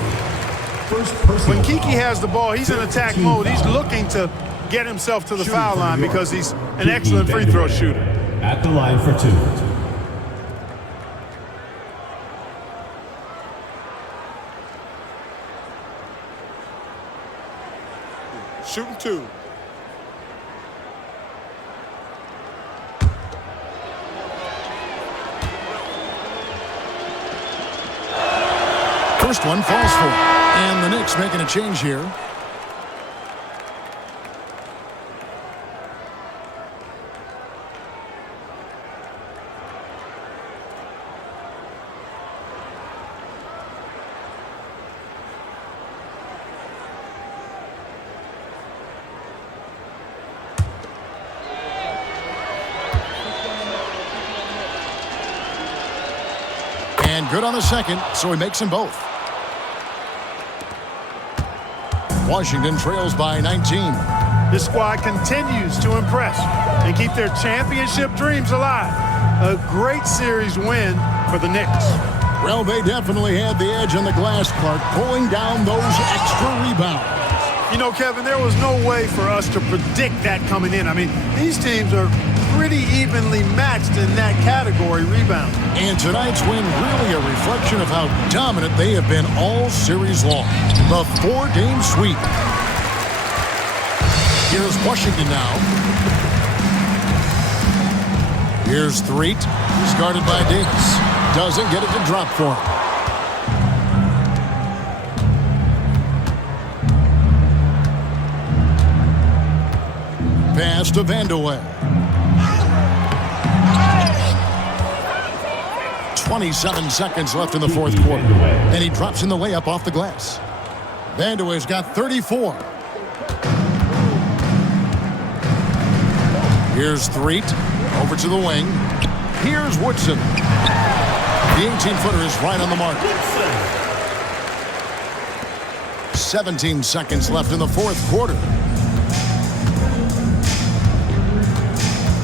When Kiki has the ball, he's in attack mode. He's looking to get himself to the foul line because he's an excellent free throw shooter. At the line for 2. Shooting 2. First one falls for him. And the Knicks making a change here. And good on the second, so he makes them both. Washington trails by 19. This squad continues to impress and keep their championship dreams alive. A great series win for the Knicks. Well, they definitely had the edge on the glass, Clark, pulling down those extra rebounds. You know, Kevin, there was no way for us to predict that coming in. I mean, these teams are pretty evenly matched in that category, rebound. And tonight's win really a reflection of how dominant they have been all series long. The 4-game sweep. Here's Washington now. Here's Threet. He's guarded by Davis. Doesn't get it to drop for him. Pass to Vandeweghe. 27 seconds left in the fourth quarter. And he drops in the layup off the glass. Vandeweghe's got 34. Here's Threet. Over to the wing. Here's Woodson. The 18-footer is right on the mark. 17 seconds left in the fourth quarter.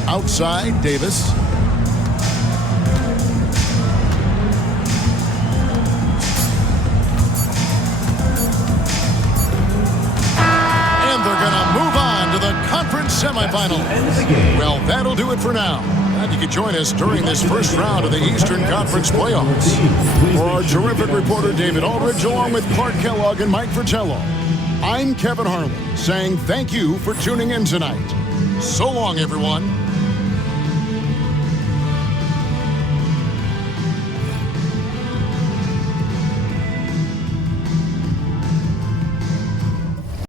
Outside, Davis. And they're going to move on to the conference semifinal. Well, that'll do it for now. Glad you could join us during this first round of the Eastern Conference playoffs. For our terrific reporter, David Aldridge, along with Clark Kellogg and Mike Fratello, I'm Kevin Harlan, saying thank you for tuning in tonight. So long, everyone.